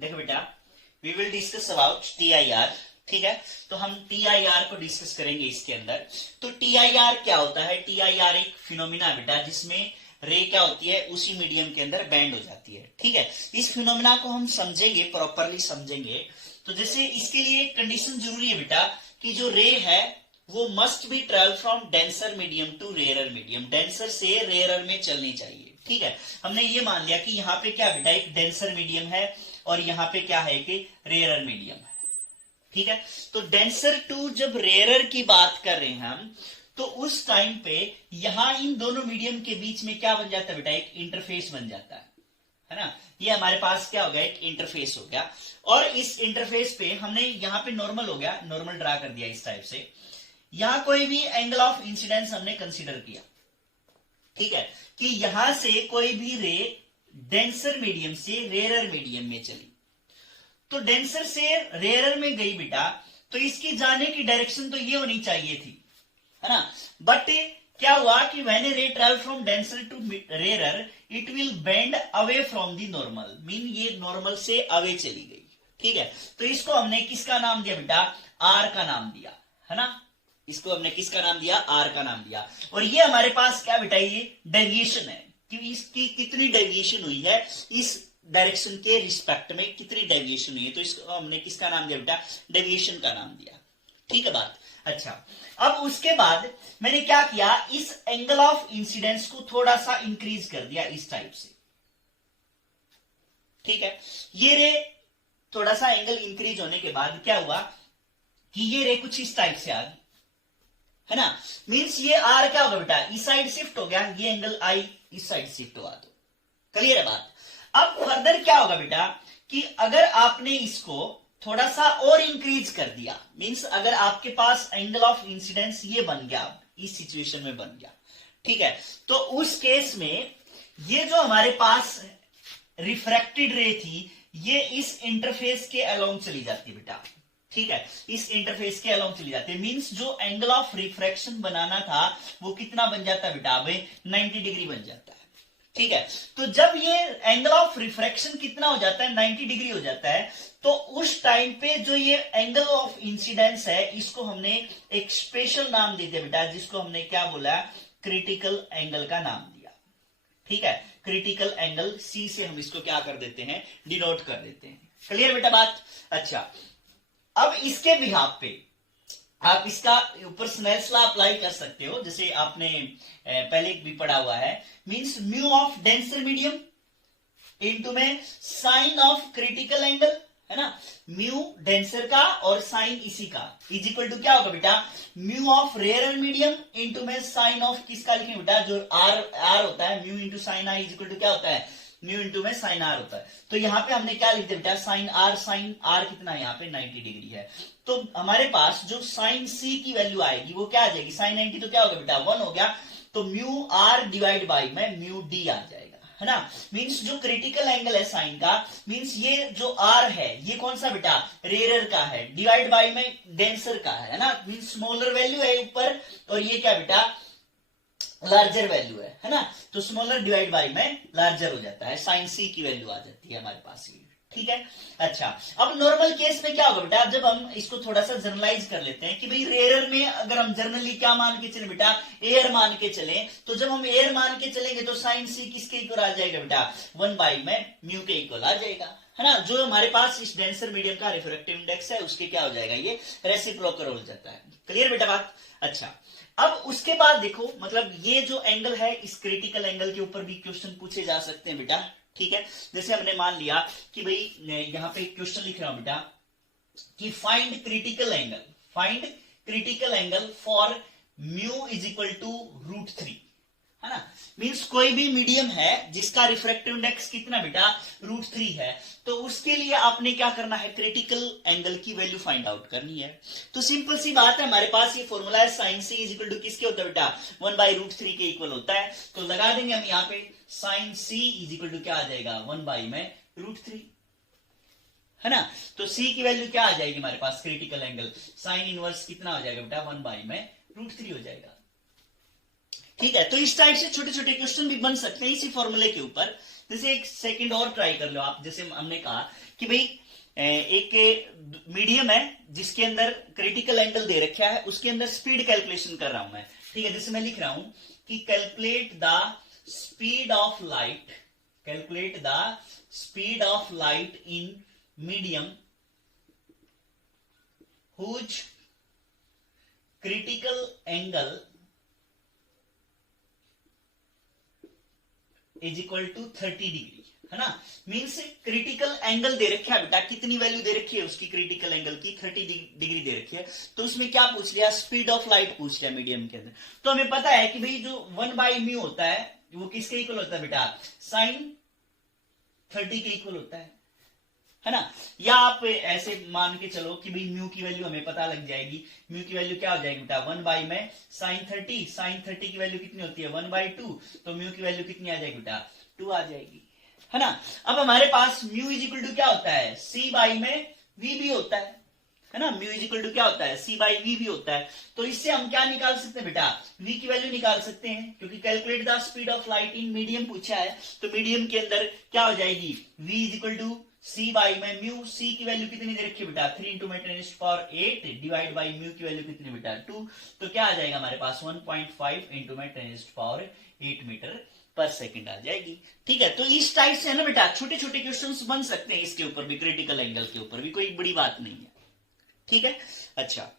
देखो बेटा, we will discuss about TIR। ठीक है, तो हम TIR को डिस्कस करेंगे इसके अंदर। तो TIR क्या होता है? TIR एक फिनोमिना बेटा जिसमें रे क्या होती है, उसी मीडियम के अंदर बैंड हो जाती है। ठीक है, इस फिनोमिना को हम समझेंगे, प्रॉपरली समझेंगे। तो जैसे इसके लिए एक कंडीशन जरूरी है बेटा कि जो रे है वो must be travel from denser medium to rarer medium, denser से रेयरर में चलनी चाहिए। ठीक है, हमने ये मान लिया कि यहाँ पे क्या बेटा एक डेंसर मीडियम है और यहाँ पे क्या है कि रेयरर मीडियम है। ठीक है, तो डेंसर टू जब रेयरर की बात कर रहे हैं हम, तो उस टाइम पे यहां इन दोनों मीडियम के बीच में क्या बन जाता है बेटा, एक इंटरफेस बन जाता है ना। ये हमारे पास क्या हो गया, एक इंटरफेस हो गया। और इस इंटरफेस पे हमने यहाँ पे नॉर्मल हो गया, नॉर्मल ड्रा कर दिया इस टाइप से। यहां कोई भी एंगल ऑफ इंसिडेंस हमने कंसीडर किया। ठीक है, कि यहां से कोई भी रे डेंसर मीडियम से रेयरर मीडियम में चली, तो डेंसर से रेयरर में गई बेटा, तो इसकी जाने की डायरेक्शन तो ये होनी चाहिए थी, है ना। बट क्या हुआ कि when a ray travel from denser to rarer it will bend away from the normal, mean ये नॉर्मल से अवे चली गई। ठीक है, तो इसको हमने किसका नाम दिया बेटा, आर का नाम दिया, है ना। इसको हमने किसका नाम दिया, आर का नाम दिया। और ये हमारे पास क्या बेटा, ये डेविएशन है कि इसकी कितनी डेविएशन हुई है, इस डायरेक्शन के रिस्पेक्ट में कितनी डेविएशन हुई है, तो इसको हमने किसका नाम दिया बेटा, डेविएशन का नाम दिया। ठीक है बात। अच्छा, अब उसके बाद मैंने क्या किया, इस एंगल ऑफ इंसिडेंस को थोड़ा सा इंक्रीज कर दिया इस टाइप से। ठीक है, ये रे थोड़ा सा एंगल इंक्रीज होने के बाद क्या हुआ कि ये रे कुछ इस टाइप से आ गई, है ना। मींस ये आर क्या होगा बेटा, इस साइड शिफ्ट हो गया, ये एंगल आई इस साइड शिफ्ट हुआ। तो क्लियर है बात। अब फर्दर क्या होगा बेटा कि अगर आपने इसको थोड़ा सा और इंक्रीज कर दिया, मींस अगर आपके पास एंगल ऑफ इंसिडेंस ये बन गया, इस सिचुएशन में बन गया, ठीक है, तो उस केस में ये जो हमारे पास रिफ्रैक्टेड रे थी, ये इस इंटरफेस के अलोंग चली जाती है बेटा। ठीक है, इस इंटरफेस के अलोंग चली जाती है। मींस जो एंगल ऑफ रिफ्रैक्शन बनाना था वो कितना बन जाता है बेटा, अब 90 डिग्री बन जाता है। ठीक है, तो जब ये एंगल ऑफ रिफ्रैक्शन कितना हो जाता है, 90 डिग्री हो जाता है, तो उस टाइम पे जो ये एंगल ऑफ इंसिडेंस है, इसको हमने एक स्पेशल नाम दे दिया बेटा, जिसको हमने क्या बोला, क्रिटिकल एंगल का नाम दिया। ठीक है, क्रिटिकल एंगल, सी से हम इसको क्या कर देते हैं, डिनोट कर देते हैं। क्लियर बेटा बात। अच्छा, अब इसके बिहाफ पे आप इसका ऊपर स्नेल्स लॉ अप्लाई कर सकते हो, जैसे आपने पहले भी पढ़ा हुआ है। Means mu of denser medium into में साइन ऑफ क्रिटिकल एंगल, है ना। म्यू डेंसर का और साइन इसी का इज इक्वल टू क्या होगा बेटा, mu of rarer medium into में साइन ऑफ किसका लिखेंगे बेटा, जो आर होता है, mu into sine R is equal to क्या होता है, म्यू इंटू में साइन आर होता है। तो यहाँ पे हमने क्या लिख दिया बेटा, साइन आर कितना है यहाँ पे 90 डिग्री है। तो हमारे पास जो साइन सी की वैल्यू आएगी वो क्या आ जाएगी, साइन 90 तो क्या होगा बेटा 1 हो गया, तो म्यू आर डिवाइड बाई में म्यू डी आ जाएगा, है ना। मींस जो क्रिटिकल एंगल है साइन का, मींस ये जो आर है ये कौन सा बेटा, रेयरर का है, डिवाइड बाई में डेंसर का है ना। मींस स्मॉलर वैल्यू है ऊपर और ये क्या बेटा, लार्जर वैल्यू है ना। तो स्मॉलर डिवाइड बाई में लार्जर हो जाता है, साइन सी की वैल्यू आ जाती है हमारे पास ये। ठीक है, अच्छा, अब नॉर्मल केस में क्या होगा बेटा, जब हम इसको थोड़ा सा जनरलाइज कर लेते हैं कि भाई रेयरर में अगर हम जनरली क्या मान के चले बेटा, एयर मान के चले, तो जब हम एयर मान के चलेंगे तो साइन सी किसके इक्वल आ जाएगा बेटा, 1 बाई में म्यू के इक्वल आ जाएगा, है ना। जो हमारे पास इस डेंसर मीडियम का रिफ्रैक्टिव इंडेक्स है उसके क्या हो जाएगा, ये रेसिप्रोकल हो जाता है। क्लियर बेटा बात। अच्छा, अब उसके बाद देखो, मतलब ये जो एंगल है, इस क्रिटिकल एंगल के ऊपर भी क्वेश्चन पूछे जा सकते हैं बेटा। ठीक है, जैसे हमने मान लिया कि भाई यहाँ पे क्वेश्चन लिख रहा हूं बेटा कि find critical angle for mu is equal to √3, है ना। मींस कोई भी मीडियम है जिसका रिफ्रैक्टिव इंडेक्स कितना बेटा, √3 है, तो उसके लिए आपने क्या करना है, क्रिटिकल एंगल की वैल्यू फाइंड आउट करनी है। तो सिंपल सी बात है, हमारे पास ये फॉर्मूला है, sine C is equal to किसके होता है बेटा, 1 बाई √3 के इक्वल होता है। तो लगा देंगे हम यहाँ पे, sine C is equal to क्या आ जाएगा, 1 बाई में √3, है ना। तो सी की वैल्यू क्या आ जाएगी हमारे पास, क्रिटिकल एंगल, साइन इनवर्स कितना हो जाएगा बेटा, 1 बाई में √3 हो जाएगा। ठीक है, तो इस टाइप से छोटे छोटे क्वेश्चन भी बन सकते हैं इसी फॉर्मूले के ऊपर। जैसे एक सेकंड और ट्राई कर लो आप, जैसे हमने कहा कि भाई एक मीडियम है जिसके अंदर क्रिटिकल एंगल दे रखा है, उसके अंदर स्पीड कैलकुलेशन कर रहा हूं मैं, ठीक है। जैसे मैं लिख रहा हूं कि calculate the speed of light, calculate the speed of light in medium whose critical angle is equal to 30 degree, है ना। मीन्स क्रिटिकल एंगल दे रखा है बेटा, कितनी वैल्यू दे रखी है उसकी क्रिटिकल एंगल की, 30 डिग्री दे रखी है। तो उसमें क्या पूछ लिया, स्पीड ऑफ लाइट पूछ लिया मीडियम के अंदर। तो हमें पता है कि भाई जो 1/μ होता है वो किसके इक्वल होता है बेटा, sin 30 के इक्वल होता है ना। या आप ऐसे मान के चलो कि भाई म्यू की वैल्यू हमें पता लग जाएगी, म्यू की वैल्यू क्या हो जाएगी बेटा, 1 में sin 30, sin 30 की वैल्यू कितनी होती है 1/2, तो म्यू की वैल्यू कितनी आ जाएगी बेटा 2 आ जाएगी, है ना। अब हमारे पास म्यू इज इक्वल टू क्या होता है, c बाई में v भी होता है ना। म्यू इज इक्वल टू क्या होता है, c बाई v भी होता है। तो इससे हम क्या निकाल सकते हैं बेटा, v की वैल्यू निकाल सकते हैं, क्योंकि calculate the speed of light in medium पूछा है। तो मीडियम के अंदर क्या हो जाएगी, v is equal to c by में म्यू, c की वैल्यू कितनी दे रखी है बेटा 3 × 10⁻⁸ डिवाइड बाई म्यू की वैल्यू कितनी बेटा 2। तो क्या आ जाएगा हमारे पास 1.5 × 10⁸ मीटर पर सेकंड आ जाएगी, ठीक है। तो इस टाइप से है ना बेटा, छोटे छोटे क्वेश्चंस बन सकते हैं इसके ऊपर भी, क्रिटिकल एंगल के ऊपर भी, कोई बड़ी बात नहीं है, ठीक है। अच्छा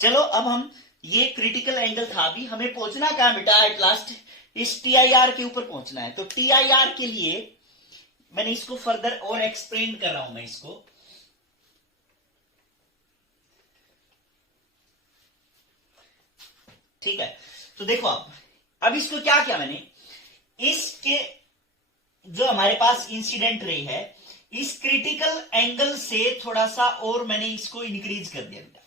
चलो, अब हम ये क्रिटिकल एंगल था, अभी हमें पहुंचना क्या बेटा, एट लास्ट इस TIR के ऊपर पहुंचना है। तो TIR के लिए मैंने इसको फर्दर और एक्सप्लेन कर रहा हूं मैं इसको, ठीक है। तो देखो अब इसको क्या किया मैंने, इसके जो हमारे पास इंसिडेंट रे है, इस क्रिटिकल एंगल से थोड़ा सा और मैंने इसको इंक्रीज कर दिया बेटा,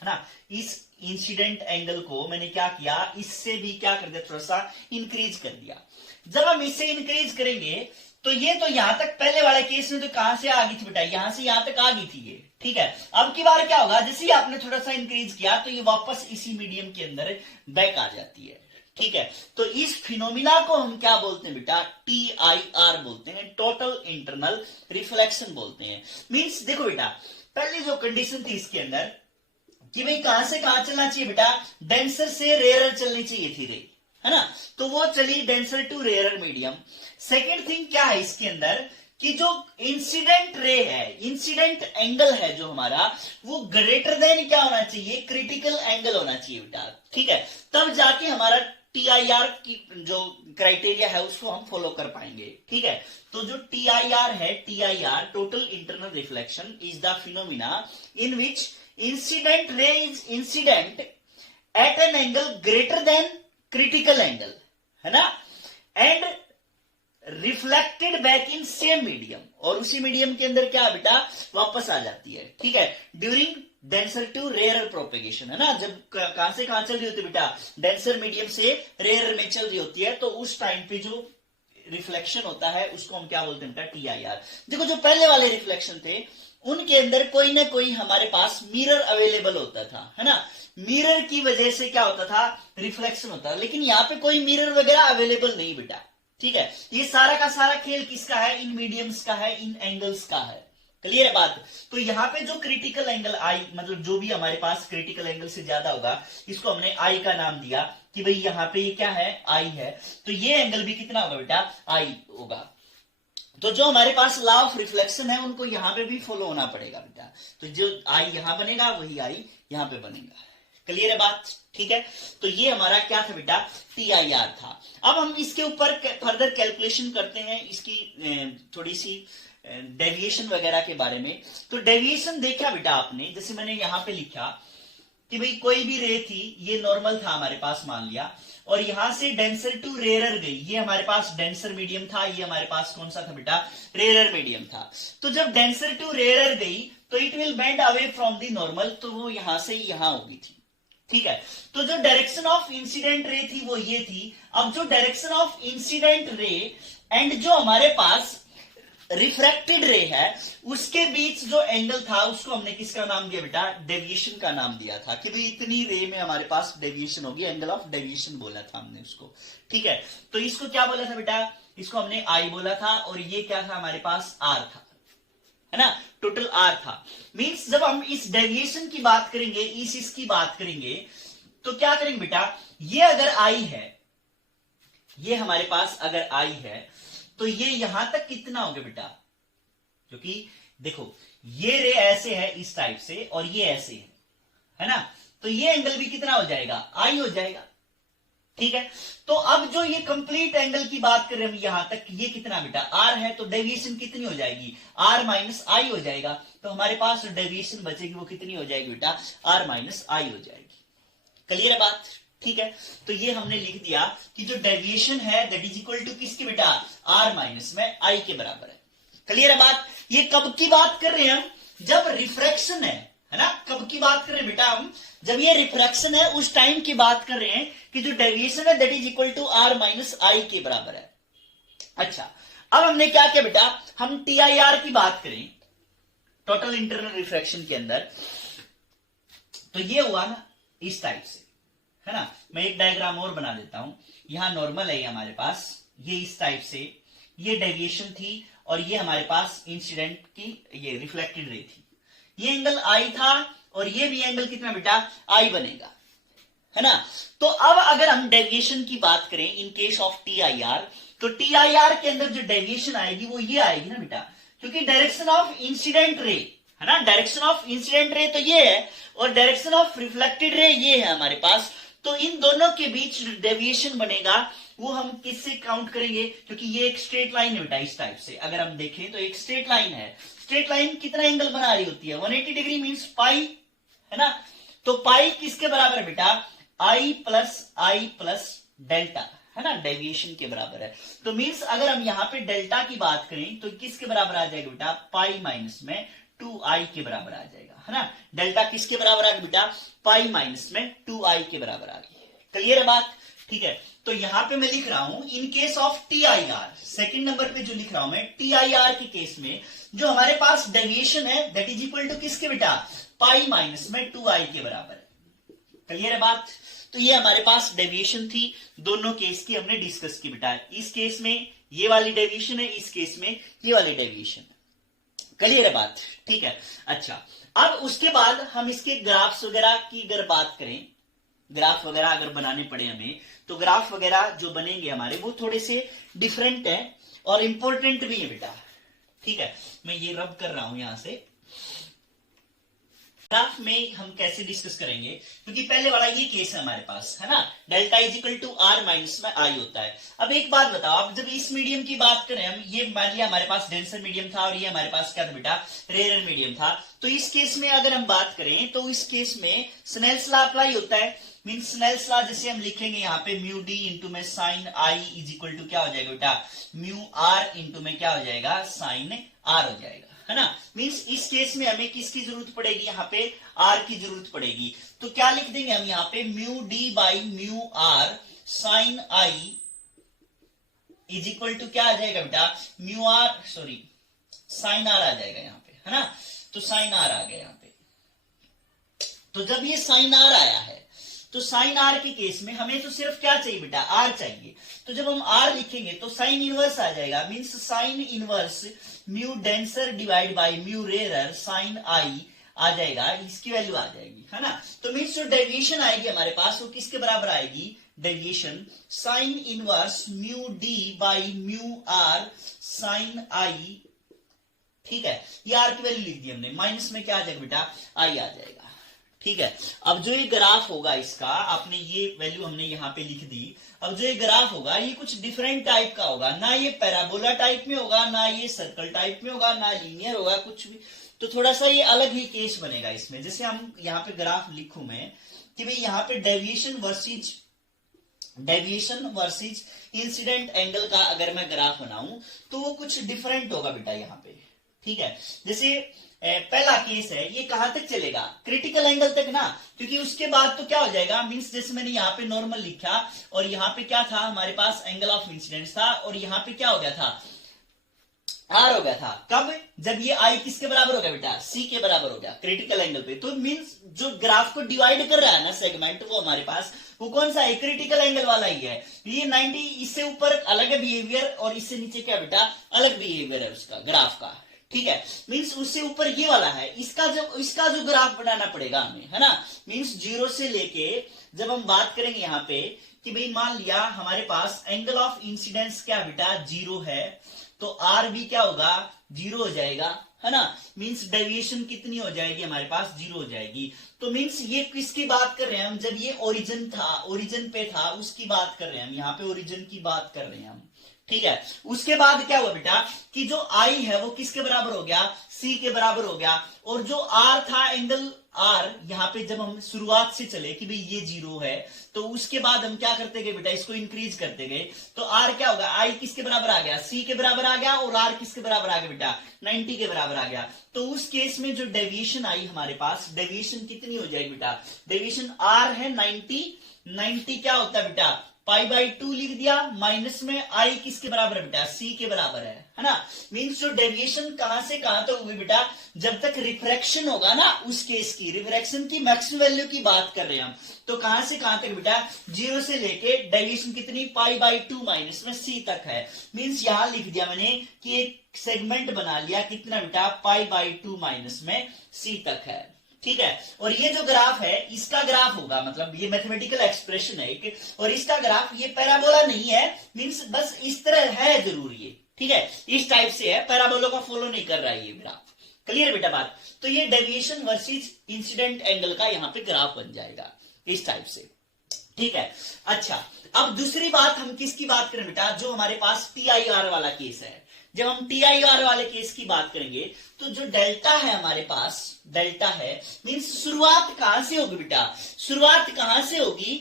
है ना। इस इंसिडेंट एंगल को मैंने क्या किया, इससे भी क्या कर दिया, थोड़ा सा इंक्रीज कर दिया। जब हम इससे इंक्रीज करेंगे तो ये तो यहां तक पहले वाले केस में तो कहां से आ गई थी बेटा, यहां से यहां तक आ गई थी ये, ठीक है। अब की बार क्या होगा, जैसे ही आपने थोड़ा सा इंक्रीज किया तो ये वापस इसी मीडियम के अंदर बैक आ जाती है, ठीक है। तो इस फिनोमिना को हम क्या बोलते हैं बेटा, TIR बोलते हैं, टोटल इंटरनल रिफ्लेक्शन बोलते हैं। मींस देखो बेटा, पहले जो कंडीशन थी इसके अंदर कि भाई कहां से कहां चलना चाहिए बेटा, डेंसर से रेयरर चलनी चाहिए थी रे, है ना। तो वो चली denser to rarer medium. Second thing क्या है इसके अंदर कि जो इंसिडेंट रे है, इंसिडेंट एंगल है जो हमारा, वो ग्रेटर देन क्या होना चाहिए, क्रिटिकल एंगल होना चाहिए बेटा, ठीक है। तब जाके हमारा TIR की जो क्राइटेरिया है उसको हम फॉलो कर पाएंगे, ठीक है। तो जो TIR है, TIR total internal reflection is the phenomena in which incident ray is incident at an angle greater than critical angle, है ना, and reflected back in same medium, और उसी मीडियम के अंदर क्या बेटा वापस आ जाती है, ठीक है, during denser to rare propagation, है ना। जब कहां से कहां चल रही होती है बेटा, डेंसर मीडियम से रेयर में चल रही होती है, तो उस टाइम पे जो रिफ्लेक्शन होता है उसको हम क्या बोलते हैं बेटा, TIR। देखो जो पहले वाले रिफ्लेक्शन थे उनके अंदर कोई ना कोई हमारे पास मिरर अवेलेबल होता था, है ना। मिरर की वजह से क्या होता था, रिफ्लेक्शन होता था, लेकिन यहाँ पे कोई मिरर वगैरह अवेलेबल नहीं बेटा, ठीक है। ये सारा का सारा खेल किसका है, इन मीडियम्स का है, इन एंगल्स का है, क्लियर है बात। तो यहाँ पे जो क्रिटिकल एंगल आई, मतलब जो भी हमारे पास क्रिटिकल एंगल से ज्यादा होगा, इसको हमने आई का नाम दिया कि भाई यहाँ पे ये क्या है, आई है। तो ये एंगल भी कितना होगा बेटा, आई होगा। तो जो हमारे पास लॉ ऑफ रिफ्लेक्शन है उनको यहाँ पे भी फॉलो होना पड़ेगा बेटा। तो जो आई यहां बनेगा वही आई यहाँ पे बनेगा, क्लियर है बात, ठीक है। तो ये हमारा क्या था बेटा, TIR था। अब हम इसके ऊपर फर्दर कैलकुलेशन करते हैं, इसकी थोड़ी सी डेविएशन वगैरह के बारे में। तो डेविएशन देखा बेटा आपने, जैसे मैंने यहां पे लिखा कि भाई कोई भी रे थी, ये नॉर्मल था हमारे पास मान लिया, और यहां से डेंसर टू रेयरर गई, ये हमारे पास डेंसर मीडियम था, ये हमारे पास कौन सा था बेटा, रेयरर मीडियम था। तो जब डेंसर टू रेयरर गई तो it will bend away from the normal, तो वो यहां से यहां होगी थी, ठीक है। तो जो डायरेक्शन ऑफ इंसिडेंट रे थी वो ये थी। अब जो direction of incident ray and जो हमारे पास रिफ्रैक्टेड रे है उसके बीच जो एंगल था उसको हमने किसका नाम दिया बेटा, डेविएशन का नाम दिया था कि भाई इतनी रे में हमारे पास डेविएशन होगी, एंगल ऑफ डेविएशन बोला था हमने उसको, ठीक है। तो इसको क्या बोला था बेटा, इसको हमने आई बोला था, और ये क्या था हमारे पास आर था, है ना, टोटल आर था। मींस जब हम इस डेविएशन की बात करेंगे, इसकी बात करेंगे, तो क्या करेंगे बेटा, ये अगर आई है, ये हमारे पास अगर आई है, तो ये यहां तक कितना हो गया बेटा, क्योंकि देखो ये रे ऐसे है इस टाइप से, और ये ऐसे है ना, तो ये एंगल भी कितना हो जाएगा, आई हो जाएगा। ठीक है, तो अब जो ये कंप्लीट एंगल की बात करें हम यहां तक, ये कितना बेटा, आर है, तो डेविएशन कितनी हो जाएगी, आर माइनस आई हो जाएगा। तो हमारे पास जो डेविएशन बचेगी वो कितनी हो जाएगी बेटा, आर माइनस आई हो जाएगी। क्लियर है बात? ठीक है, तो ये हमने लिख दिया कि जो डेविएशन है दैट इज इक्वल टू किसके बेटा, आर माइनस में आई के बराबर है। क्लियर है बात? ये कब की बात कर रहे हैं हम, जब रिफ्रैक्शन है ना, कब की बात कर रहे हैं बेटा हम, जब ये रिफ्रैक्शन है उस टाइम की बात कर रहे हैं कि जो डेविएशन है that is equal to R minus I के बराबर है। अच्छा, अब हमने क्या किया बेटा, हम टीआईआर की बात करें टोटल इंटरनल रिफ्रैक्शन के अंदर, तो ये हुआ ना इस टाइप से, है ना। मैं एक डायग्राम और बना देता हूं, यहां नॉर्मल है हमारे पास, ये इस टाइप से, ये डेविएशन थी, और ये हमारे पास इंसिडेंट की ये रिफ्लेक्टेड रे थी। ये एंगल आई था, और ये भी एंगल कितना बेटा, आई बनेगा, है ना। तो अब अगर हम डेविएशन की बात करें इन केस ऑफ टीआईआर, तो टीआईआर के अंदर जो डेविएशन आएगी वो ये आएगी ना बेटा, क्योंकि डायरेक्शन ऑफ इंसिडेंट रे, है ना, डायरेक्शन ऑफ इंसिडेंट रे तो ये है, और डायरेक्शन ऑफ रिफ्लेक्टेड रे ये है हमारे पास। तो इन दोनों के बीच डेविएशन बनेगा वो हम किससे काउंट करेंगे, क्योंकि ये एक स्ट्रेट लाइन है बेटा, इस टाइप से अगर हम देखें तो एक स्ट्रेट लाइन है। स्ट्रेट लाइन कितना एंगल बना रही होती है, 180 डिग्री मींस पाई, है ना। तो पाई किसके बराबर है बेटा, आई प्लस डेल्टा, है ना, डेविएशन के बराबर है। तो मींस अगर हम यहाँ पे डेल्टा की बात करें तो किसके बराबर आ जाएगा बेटा, पाई माइनस में 2i के बराबर आ जाएगा, है ना। डेल्टा किसके बराबर आ गया बेटा, पाई माइनस में 2i के बराबर आ गई। क्लियर है बात? ठीक है, तो यहां पे मैं लिख रहा हूं in case of TIR, second number पे जो लिख रहा हूं मैं, टीआईआर के केस में जो हमारे पास डेविएशन है दैट इज इक्वल टू किसके बेटा, पाई माइनस में 2i के बराबर है। क्लियर है बात? तो ये हमारे पास डेविएशन थी, दोनों केस की हमने डिस्कस की बेटा। इस केस में ये वाली डेविएशन है, इस केस में ये वाली डेविएशन है। क्लियर है बात? ठीक है, अच्छा, अब उसके बाद हम इसके ग्राफ्स वगैरह की अगर बात करें, ग्राफ वगैरह अगर बनाने पड़े हमें, तो ग्राफ वगैरह जो बनेंगे हमारे वो थोड़े से डिफरेंट है और इंपॉर्टेंट भी है बेटा। ठीक है, मैं ये रब कर रहा हूं यहां से। ग्राफ में हम कैसे डिस्कस करेंगे, क्योंकि पहले वाला ये केस है हमारे पास, है ना, delta is equal to R minus में आई होता है। अब एक बात बताओ, अब जब इस मीडियम की बात करें हम, ये मान लिया हमारे पास डेंसर मीडियम था, और ये हमारे पास क्या था बेटा, रेयर मीडियम था। तो इस केस में अगर हम बात करें तो इस केस में स्नेल्स लॉ अप्लाई होता है। मींस स्नेल्स लॉ जैसे हम लिखेंगे यहाँ पे म्यू डी इंटू में sine I is equal to क्या हो जाएगा बेटा, म्यू आर इंटू में क्या हो जाएगा, साइन आर हो जाएगा, है ना। मींस इस केस में हमें किसकी जरूरत पड़ेगी, यहाँ पे आर की जरूरत पड़ेगी। तो क्या लिख देंगे हम यहाँ पे, mu D by mu R sine I is equal to क्या आ जाएगा बेटा, mu R, sorry sine R आ जाएगा यहाँ पे, है ना। तो साइन आर आ गया यहाँ पे। तो जब ये साइन आर आया है, तो साइन आर के केस में हमें तो सिर्फ क्या चाहिए बेटा, आर चाहिए। तो जब हम आर लिखेंगे तो साइन इनवर्स आ जाएगा, means sine inverse mu denser divide by mu rarer sine I आ जाएगा, इसकी वैल्यू आ जाएगी, है ना। तो मींस जो डेविएशन आएगी हमारे पास वो किसके बराबर आएगी, deviation sine inverse mu D by mu R sine I. ठीक है, ये आर की वैल्यू लिख दी हमने, माइनस में क्या आ जाएगा बेटा, आई आ जाएगा। ठीक है, अब जो ये ग्राफ होगा इसका, आपने ये वैल्यू हमने यहाँ पे लिख दी। अब जो ये ग्राफ होगा ये कुछ डिफरेंट टाइप का होगा, ना ये पैराबोला टाइप में होगा, ना ये सर्कल टाइप में होगा, ना लीनियर होगा, कुछ भी। तो थोड़ा सा ये अलग ही केस बनेगा इसमें। जैसे हम यहाँ पे ग्राफ लिखूं मैं कि भाई यहाँ पे डेविएशन वर्सेज इंसिडेंट एंगल का अगर मैं ग्राफ बनाऊं तो वो कुछ डिफरेंट होगा बेटा यहाँ पे। ठीक है, जैसे पहला केस है, ये कहां तक चलेगा, क्रिटिकल एंगल तक ना, क्योंकि उसके बाद तो क्या हो जाएगा, मींस जैसे मैंने यहाँ पे नॉर्मल लिखा, और यहाँ पे क्या था हमारे पास, एंगल ऑफ इंसिडेंस था, और यहाँ पे क्या हो गया था, आर हो गया था। कब? जब ये आई किसके बराबर हो गया बेटा? सी के बराबर हो गया क्रिटिकल एंगल पे। तो मींस जो ग्राफ को डिवाइड कर रहा है ना सेगमेंट, वो हमारे पास वो कौन सा है? क्रिटिकल एंगल वाला ही है। ये 90, इससे ऊपर अलग बिहेवियर और इससे नीचे क्या बेटा? अलग बिहेवियर है उसका ग्राफ का। ठीक है, मींस उससे ऊपर ये वाला है। इसका जो ग्राफ बनाना पड़ेगा हमें, है ना। मींस 0 से लेके जब हम बात करेंगे यहाँ पे कि भाई मान लिया हमारे पास एंगल ऑफ इंसिडेंस क्या बेटा? 0 है, तो आर भी क्या होगा? 0 हो जाएगा, है ना। मींस डेविएशन कितनी हो जाएगी हमारे पास? 0 हो जाएगी। तो मींस ये किसकी बात कर रहे हैं हम? जब ये ओरिजिन था, ओरिजिन पे था, उसकी बात कर रहे हैं हम। यहाँ पे ओरिजिन की बात कर रहे हैं हम। ठीक है, उसके बाद क्या हुआ बेटा कि जो आई है वो किसके बराबर हो गया? सी के बराबर हो गया। और जो आर था, एंगल आर, यहाँ पे जब हम शुरुआत से चले कि भाई ये 0 है, तो उसके बाद हम क्या करते गए बेटा? इसको इंक्रीज करते गए। तो आर क्या होगा? आई किसके बराबर आ गया? सी के बराबर आ गया। और आर किसके बराबर आ गया बेटा? 90 के बराबर आ गया। तो उस केस में जो डेविएशन आई हमारे पास, डेविएशन कितनी हो जाएगी बेटा? डेविएशन आर है 90 क्या होता है बेटा? π/2 लिख दिया। माइनस में आई किसके बराबर है बेटा? सी के बराबर है ना। मींस जो डेविएशन कहां से कहां तक होगी बेटा? जब तक रिफ्रैक्शन होगा ना, उस केस की रिफ्रैक्शन की मैक्सिमम वैल्यू की बात कर रहे हैं हम। तो कहां से कहां तक बेटा? 0 से लेके डेविएशन कितनी? π/2 माइनस में सी तक है। मींस यहां लिख दिया मैंने कि एक सेगमेंट बना लिया, कितना बेटा? π/2 माइनस में सी तक है। ठीक है, और ये जो ग्राफ है इसका ग्राफ होगा, मतलब ये मैथमेटिकल एक्सप्रेशन है एक, और इसका ग्राफ ये पैराबोला नहीं है। मींस बस इस तरह है जरूर ये। ठीक है, इस टाइप से है, पैराबोला का फॉलो नहीं कर रहा है ये ग्राफ। क्लियर बेटा बात? तो ये डेविएशन वर्सेस इंसिडेंट एंगल का यहाँ पे ग्राफ बन जाएगा इस टाइप से। ठीक है, अच्छा अब दूसरी बात हम किसकी बात करें बेटा? जो हमारे पास TIR वाला केस है। जब हम TIR वाले केस की बात करेंगे तो जो डेल्टा है हमारे पास, डेल्टा है, मींस शुरुआत कहां से होगी बेटा? शुरुआत कहां से होगी?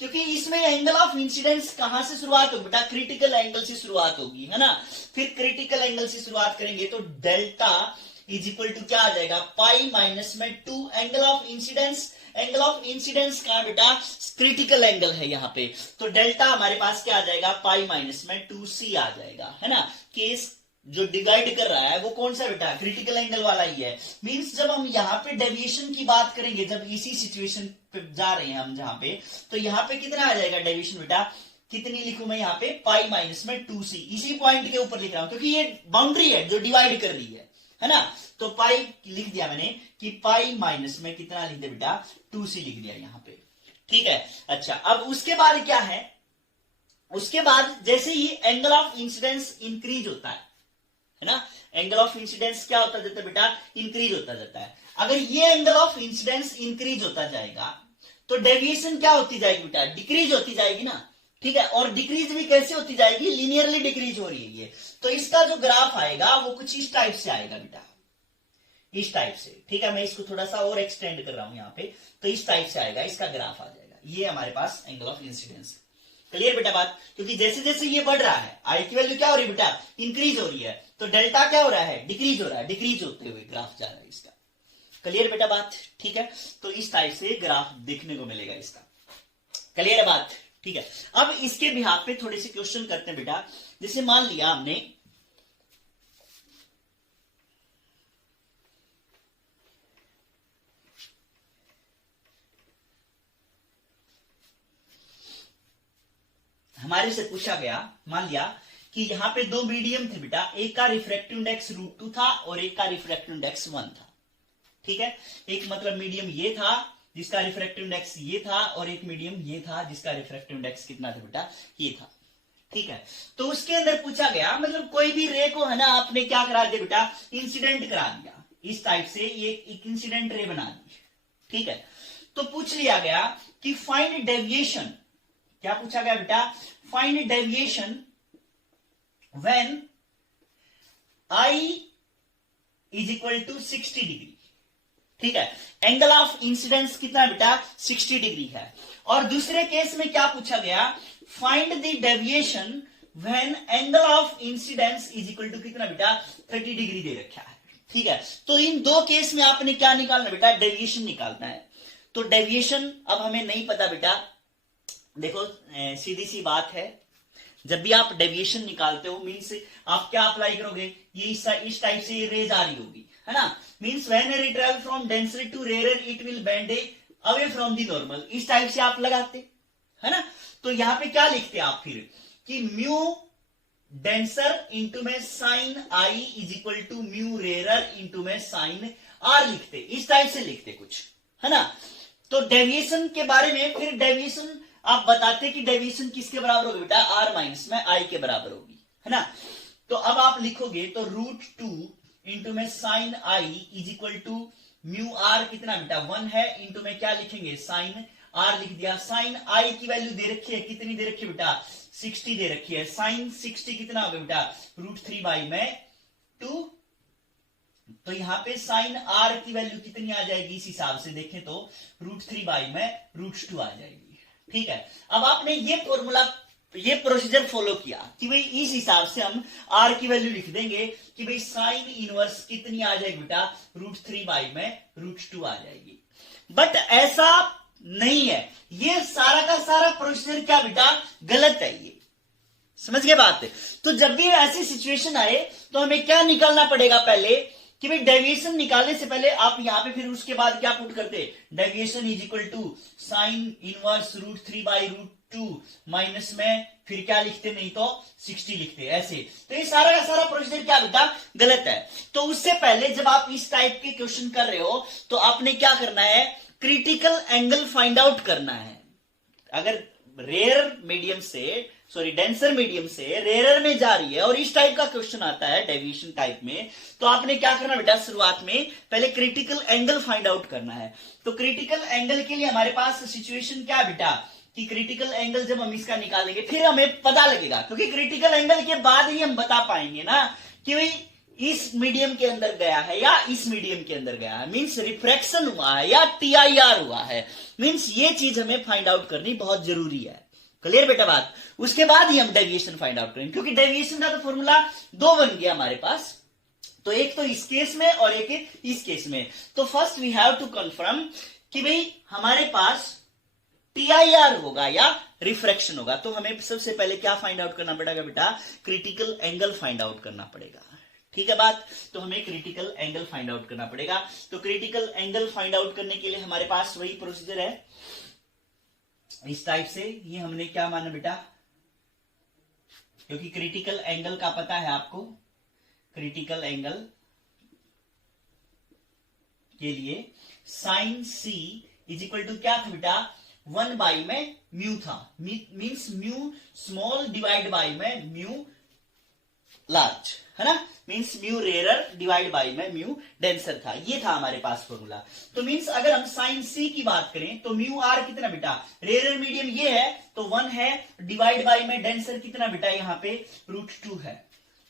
क्योंकि इसमें एंगल ऑफ इंसिडेंस कहां से शुरुआत होगी बेटा? क्रिटिकल एंगल से शुरुआत होगी, है ना। फिर क्रिटिकल एंगल से शुरुआत करेंगे तो डेल्टा इज इक्वल टू क्या आ जाएगा? पाई माइनस में 2 angle of incidence. Angle of incidence कहां बेटा? क्रिटिकल एंगल है यहाँ पे। तो डेल्टा हमारे पास क्या आ जाएगा? पाई माइनस में 2c आ जाएगा, है ना। केस जो डिवाइड कर रहा है वो कौन सा बेटा? क्रिटिकल एंगल वाला ही है। मींस जब हम यहाँ पे डेविएशन की बात करेंगे, जब इसी सिचुएशन पे जा रहे हैं हम जहां पे, तो यहाँ पे कितना आ जाएगा डेविएशन बेटा? कितनी लिखूं मैं यहाँ पे? पाई माइनस में 2c। इसी पॉइंट के ऊपर लिख रहा हूं क्योंकि ये बाउंड्री है जो डिवाइड कर रही है ना। तो पाई लिख दिया मैंने कि पाई माइनस में कितना लिख दिया बेटा? 2c लिख दिया यहाँ पे। ठीक है, अच्छा अब उसके बाद क्या है? उसके बाद जैसे ही एंगल ऑफ इंसिडेंस इंक्रीज होता है ना, एंगल ऑफ इंसिडेंस क्या होता जाता है बेटा? इंक्रीज होता जाता है। अगर ये एंगल ऑफ इंसिडेंस इंक्रीज होता जाएगा तो डेविएशन क्या होती जाएगी बेटा? डिक्रीज होती जाएगी ना। ठीक है, और डिक्रीज भी कैसे होती जाएगी? लीनियरली डिक्रीज हो रही है ये। तो इसका जो ग्राफ आएगा वो कुछ इस टाइप से आएगा बेटा, इस टाइप से। ठीक है, मैं इसको थोड़ा सा और एक्सटेंड कर रहा हूं यहाँ पे, तो इस टाइप से आएगा, इसका ग्राफ आ जाएगा। ये हमारे पास एंगल ऑफ इंसिडेंस। क्लियर बेटा बात? क्योंकि जैसे जैसे ये बढ़ रहा है, आई की वैल्यू क्या हो रही है बेटा? इंक्रीज हो रही है, तो डेल्टा क्या हो रहा है? डिक्रीज हो रहा है। डिक्रीज होते हुए ग्राफ जा रहा है इसका। क्लियर बेटा बात? ठीक है, तो इस टाइप से ग्राफ देखने को मिलेगा इसका। क्लियर है बात? ठीक है, अब इसके बिहाफ पे थोड़े से क्वेश्चन करते हैं बेटा। जैसे मान लिया हमने हमारे से पूछा गया, मान लिया कि यहां पे दो मीडियम थे बेटा, एक का रिफ्रैक्टिव इंडेक्स √2 था और एक का रिफ्रैक्टिव इंडेक्स 1 था। ठीक है, एक मतलब मीडियम ये था जिसका रिफ्रैक्टिव इंडेक्स ये था, और एक मीडियम ये था जिसका रिफ्रैक्टिव इंडेक्स कितना था बेटा? ये था। ठीक है, तो उसके अंदर पूछा गया, मतलब कोई भी रे को है ना आपने क्या करा दिया बेटा? इंसिडेंट करा दिया इस टाइप से, ये एक इंसिडेंट रे बना दी। ठीक है, तो पूछ लिया गया कि फाइंड डेविएशन। क्या पूछा गया बेटा? Find deviation when I is equal to 60 degree. ठीक है, एंगल ऑफ इंसिडेंस कितना बेटा? 60 डिग्री है। और दूसरे केस में क्या पूछा गया? Find the deviation when angle of incidence is equal to कितना बेटा? 30 डिग्री दे रखा है। ठीक है, तो इन दो केस में आपने क्या निकालना बेटा? डेविएशन निकालना है। तो डेविएशन अब हमें नहीं पता बेटा, देखो सीधी सी बात है, जब भी आप डेविएशन निकालते हो मीन्स आप क्या अप्लाई करोगे, ये इस टाइप से रेज आ रही होगी, है ना। Means when ray travel from denser to rare it will bend away from the normal, इस टाइप से आप लगाते, है ना। तो यहां पे क्या लिखते आप फिर कि म्यू डेंसर इंटू में sine I is equal to mu rare into में साइन आर लिखते, इस टाइप से लिखते कुछ, है ना। तो डेविएशन के बारे में फिर डेविएशन आप बताते कि डेविएशन किसके बराबर होगी बेटा, आर माइनस में आई के बराबर होगी, है ना। तो अब आप लिखोगे तो √2 इंटू में sine I is equal to mu R कितना बेटा 1 है, इंटू में क्या लिखेंगे साइन आर लिख दिया। साइन आई की वैल्यू दे रखी है, कितनी दे रखी है बेटा 60 दे रखी है। साइन 60 कितना होगा बेटा √3 बाई में 2। तो यहां पे साइन आर की वैल्यू कितनी आ जाएगी, इस हिसाब से देखें तो √3 बाई में √2 आ जाएगी, ठीक है। अब आपने ये फॉर्मूला ये प्रोसीजर फॉलो किया कि भाई इस हिसाब से हम आर की वैल्यू लिख देंगे कि भाई साइन इनवर्स कितनी आ जाएगी बेटा √3 बाई में √2 आ जाएगी। बट ऐसा नहीं है, ये सारा का सारा प्रोसीजर क्या बेटा गलत है, ये समझ गए बात। तो जब भी ऐसी सिचुएशन आए तो हमें क्या निकालना पड़ेगा पहले कि भाई डेविएशन निकालने से पहले आप यहां पे फिर उसके बाद क्या पुट करते, deviation is equal to sine inverse √3 by √2 minus में फिर क्या लिखते, नहीं तो 60 लिखते ऐसे। तो ये सारा का सारा प्रोसीजर क्या बेटा गलत है। तो उससे पहले जब आप इस टाइप के क्वेश्चन कर रहे हो तो आपने क्या करना है, क्रिटिकल एंगल फाइंड आउट करना है। अगर रेयर मीडियम से डेंसर मीडियम से रेयर में जा रही है और इस टाइप का क्वेश्चन आता है डेविएशन टाइप में, तो आपने क्या करना बेटा शुरुआत में पहले क्रिटिकल एंगल फाइंड आउट करना है। तो क्रिटिकल एंगल के लिए हमारे पास सिचुएशन क्या बेटा कि क्रिटिकल एंगल जब हम इसका निकालेंगे फिर हमें पता लगेगा, क्योंकि क्रिटिकल एंगल के बाद ही हम बता पाएंगे ना कि भाई इस मीडियम के अंदर गया है या इस मीडियम के अंदर गया है, मींस रिफ्रैक्शन हुआ है या TIR हुआ है, मींस ये चीज हमें फाइंड आउट करनी बहुत जरूरी है। क्लियर बेटा बात। उसके बाद ही हम डेविएशन फाइंड आउट करेंगे, क्योंकि डेविएशन का तो फॉर्मूला 2 बन गया हमारे पास, तो एक तो इस केस में और एक इस केस में। तो first we have to confirm कि भाई हमारे पास TIR होगा या रिफ्रैक्शन होगा। तो हमें सबसे पहले क्या फाइंड आउट करना पड़ेगा बेटा, क्रिटिकल एंगल फाइंड आउट करना पड़ेगा, ठीक है बात। तो हमें क्रिटिकल एंगल फाइंड आउट करना पड़ेगा। तो क्रिटिकल एंगल फाइंड आउट करने के लिए हमारे पास वही प्रोसीजर है इस टाइप से। ये हमने क्या माना बेटा, क्योंकि क्रिटिकल एंगल का पता है आपको, क्रिटिकल एंगल के लिए sine C is equal to क्या था बेटा 1 बाई में म्यू था, means mu small divide by में म्यू लार्ज, है ना। Means mu rare divide by में म्यू डेंसर था, ये था हमारे पास फॉर्मूला। तो मींस अगर हम साइन C की बात करें तो म्यू आर कितना बेटा, रेयर मीडियम ये है तो 1 है, डिवाइड बाई में डेंसर कितना बेटा यहाँ पे √2 है,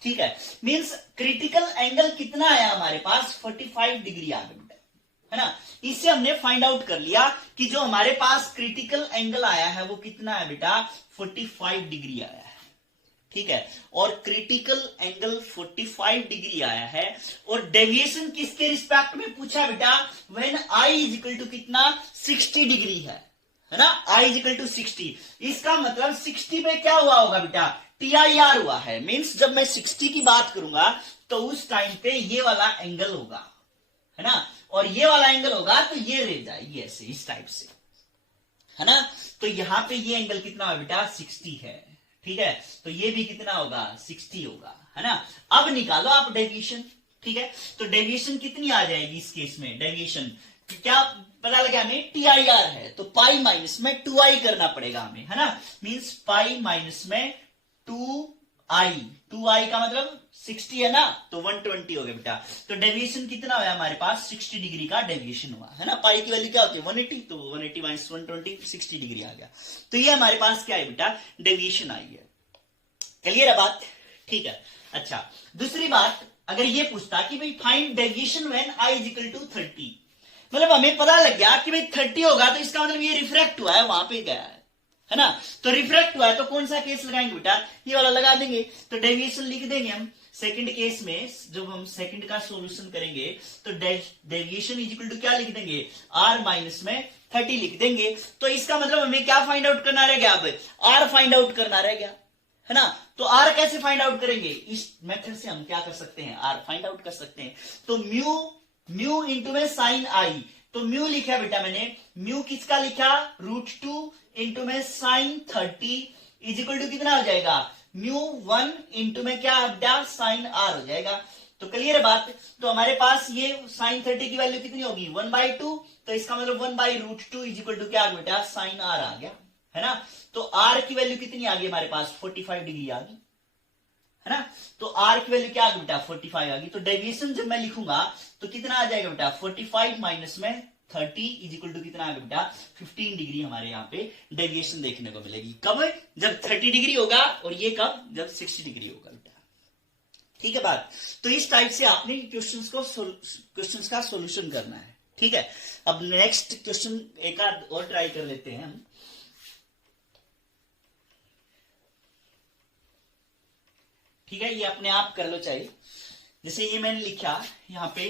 ठीक है। मींस क्रिटिकल एंगल कितना आया हमारे पास 45 डिग्री आ गया बेटा, है ना। इससे हमने फाइंड आउट कर लिया कि जो हमारे पास क्रिटिकल एंगल आया है वो कितना है बेटा 45 डिग्री आया है, ठीक है। और क्रिटिकल एंगल 45 डिग्री आया है और डेविएशन किसके रिस्पेक्ट में पूछा बेटा, when I is equal to कितना 60 डिग्री है ना, आई इज इक्वल टू 60। इसका मतलब 60 पे क्या हुआ होगा बेटा TIR हुआ है, मींस जब मैं 60 की बात करूंगा तो उस टाइम पे ये वाला एंगल होगा, है ना, और ये वाला एंगल होगा तो ये रह जाएगी ऐसे इस टाइप से, है ना। तो यहां पे ये एंगल कितना होगा बेटा 60 है, ठीक है। तो ये भी कितना होगा 60 होगा, है ना। अब निकालो आप डेविएशन, ठीक है। तो डेविएशन कितनी आ जाएगी इस केस में, डेविएशन क्या पता लगा हमें TIR है तो पाई माइनस में 2i करना पड़ेगा हमें, है ना। मींस पाई माइनस में 2i का मतलब 60 है ना, तो 120 हो गया बेटा। तो डेविएशन कितना हुआ हमारे पास 60 डिग्री का डेविएशन हुआ, है ना। पाई की वैल्यू क्या होती है 180, तो 180 माइनस 120 60 डिग्री आ गया। तो ये हमारे पास क्या है बेटा डेविएशन आई है। क्लियर है बात, ठीक है। अच्छा दूसरी बात, अगर ये पूछता कि भाई find deviation when i is equal to 30, मतलब हमें पता लग गया कि भाई 30 होगा तो इसका मतलब ये रिफ्रैक्ट हुआ है वहां पे गया है ना। तो रिफ्रैक्ट हुआ है तो कौन सा केस लगाएंगे बेटा, ये वाला लगा देंगे। तो डेविएशन लिख देंगे हम सेकंड केस में, जब हम सेकंड का सॉल्यूशन करेंगे तो डेविएशन इज इक्वल टू क्या लिख देंगे r माइनस में 30 लिख देंगे। तो इसका मतलब हमें क्या फाइंड आउट करना रह गया, अब r फाइंड आउट करना रह गया, है ना। तो आर कैसे फाइंड आउट करेंगे, इस मेथड से हम क्या कर सकते हैं, आर फाइंड आउट कर सकते हैं। तो म्यू इंटू में साइन आई, तो म्यू लिखा बेटा मैंने, म्यू किसका लिखा, √2 इंटू में साइन 30 इज इक्वल टू कितना हो जाएगा, म्यू 1 इंटू में क्या बेटा साइन आर हो जाएगा। तो क्लियर है बात। तो हमारे पास ये साइन 30 की वैल्यू कितनी होगी 1/2, तो इसका मतलब 1/√2 इज इक्वल टू क्या बेटा साइन आर आ गया, है ना। तो आर की वैल्यू कितनी आ गई हमारे पास 45 डिग्री आ गई, है ना। तो आर की वैल्यू क्या आ गई बेटा 45 आ गई। तो डेविएशन जब मैं लिखूंगा तो कितना आ जाएगा बेटा 45 माइनस में 30 इज इक्वल टू कितना आ गया बेटा 15 डिग्री हमारे यहाँ पे डेविएशन देखने को मिलेगी। कब, जब 30 डिग्री होगा, और ये कब, जब 60 डिग्री होगा बेटा। ठीक है बात। तो इस टाइप से आपने क्वेश्चंस का सॉल्यूशन करना है। ठीक है, अब नेक्स्ट क्वेश्चन एक आध और ट्राई कर लेते हैं हम। ठीक है, ये अपने आप कर लो चाहे, जैसे ये मैंने लिखा यहाँ पे